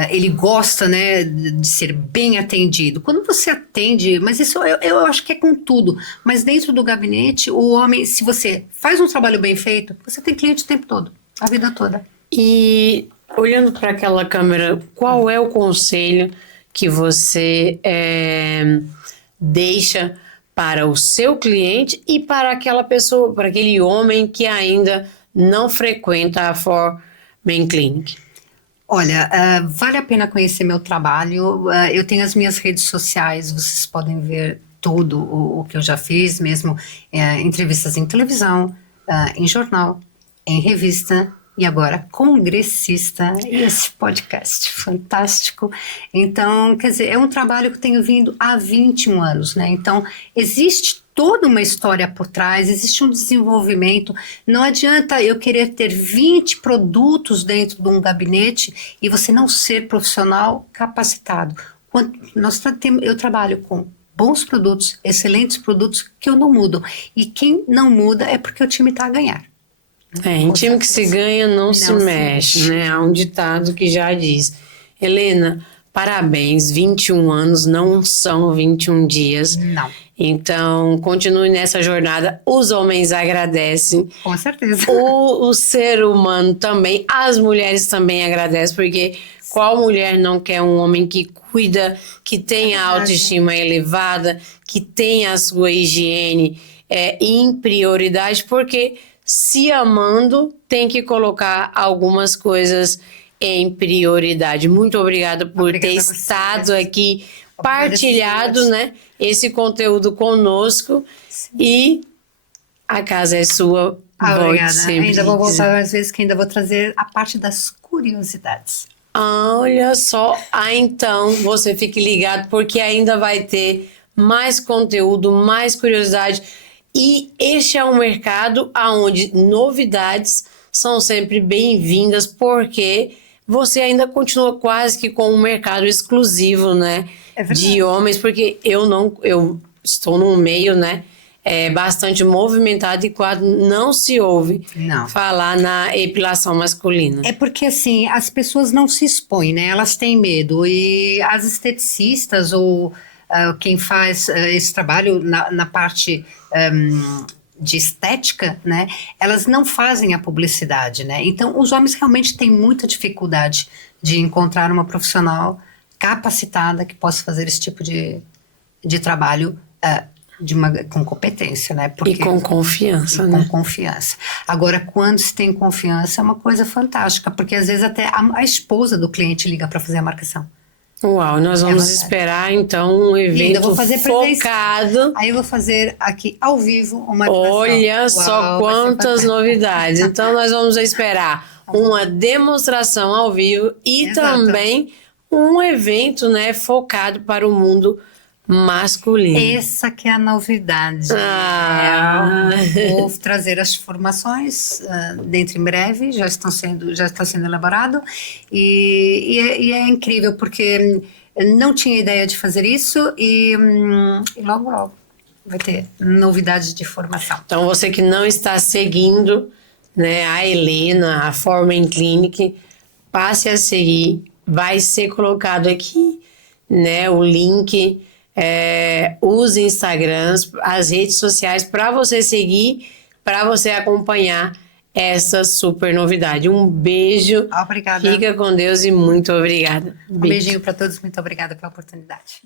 ele gosta, né, de ser bem atendido. Quando você atende, mas isso eu acho que é com tudo, mas dentro do gabinete, o homem, se você faz um trabalho bem feito, você tem cliente o tempo todo, a vida toda. E olhando para aquela câmera, qual é o conselho que você deixa para o seu cliente e para aquela pessoa, para aquele homem que ainda não frequenta a For Men Clinic? Olha, vale a pena conhecer meu trabalho. Eu tenho as minhas redes sociais, vocês podem ver tudo o que eu já fiz, mesmo entrevistas em televisão, em jornal, em revista e agora congressista e esse podcast fantástico. Então, quer dizer, é um trabalho que eu tenho vindo há 21 anos, né? Então, existe toda uma história por trás, existe um desenvolvimento. Não adianta eu querer ter 20 produtos dentro de um gabinete e você não ser profissional capacitado. Eu trabalho com bons produtos, excelentes produtos que eu não mudo. E quem não muda é porque o time está a ganhar. Em time que se ganha não se mexe, né? Há um ditado que já diz. Helena, parabéns, 21 anos não são 21 dias. Não. Então, continue nessa jornada. Os homens agradecem. Com certeza. O ser humano também, as mulheres também agradecem, porque qual mulher não quer um homem que cuida, que tenha a autoestima elevada, que tenha a sua higiene em prioridade, porque se amando, tem que colocar algumas coisas em prioridade. Muito obrigada por ter estado aqui, partilhado, né, esse conteúdo conosco. Sim. E a casa é sua. Obrigada. Ainda vou voltar às vezes, que ainda vou trazer a parte das curiosidades. Olha só, então você fique ligado, porque ainda vai ter mais conteúdo, mais curiosidade. E este é um mercado onde novidades são sempre bem-vindas, porque você ainda continua quase que com um mercado exclusivo, né? De homens, porque eu estou num meio, né? Bastante movimentado e quase não se ouve falar na epilação masculina. É porque, assim, as pessoas não se expõem, né? Elas têm medo. E as esteticistas ou quem faz esse trabalho na parte de estética, né? Elas não fazem a publicidade, né? Então, os homens realmente têm muita dificuldade de encontrar uma profissional capacitada que possa fazer esse tipo de trabalho com competência, né? Porque, e com confiança, né? Com confiança. Agora, quando se tem confiança, é uma coisa fantástica, porque às vezes até a esposa do cliente liga para fazer a marcação. Uau, nós vamos esperar então um evento focado. Aí eu vou fazer aqui ao vivo uma demonstração. Olha só quantas novidades. Então nós vamos esperar uma demonstração ao vivo e também um evento, né, focado para o mundo masculino. Essa que é a novidade. Vou trazer as formações dentro em breve, já está sendo elaborado e é incrível porque não tinha ideia de fazer isso e logo vai ter novidades de formação. Então você que não está seguindo, né, a Helena, a For Men Clinic, passe a seguir, vai ser colocado aqui, né, o link. Os Instagrams, as redes sociais para você seguir, para você acompanhar essa super novidade. Um beijo, Obrigada. fica com Deus e muito obrigada. Um beijinho para todos, muito obrigada pela oportunidade.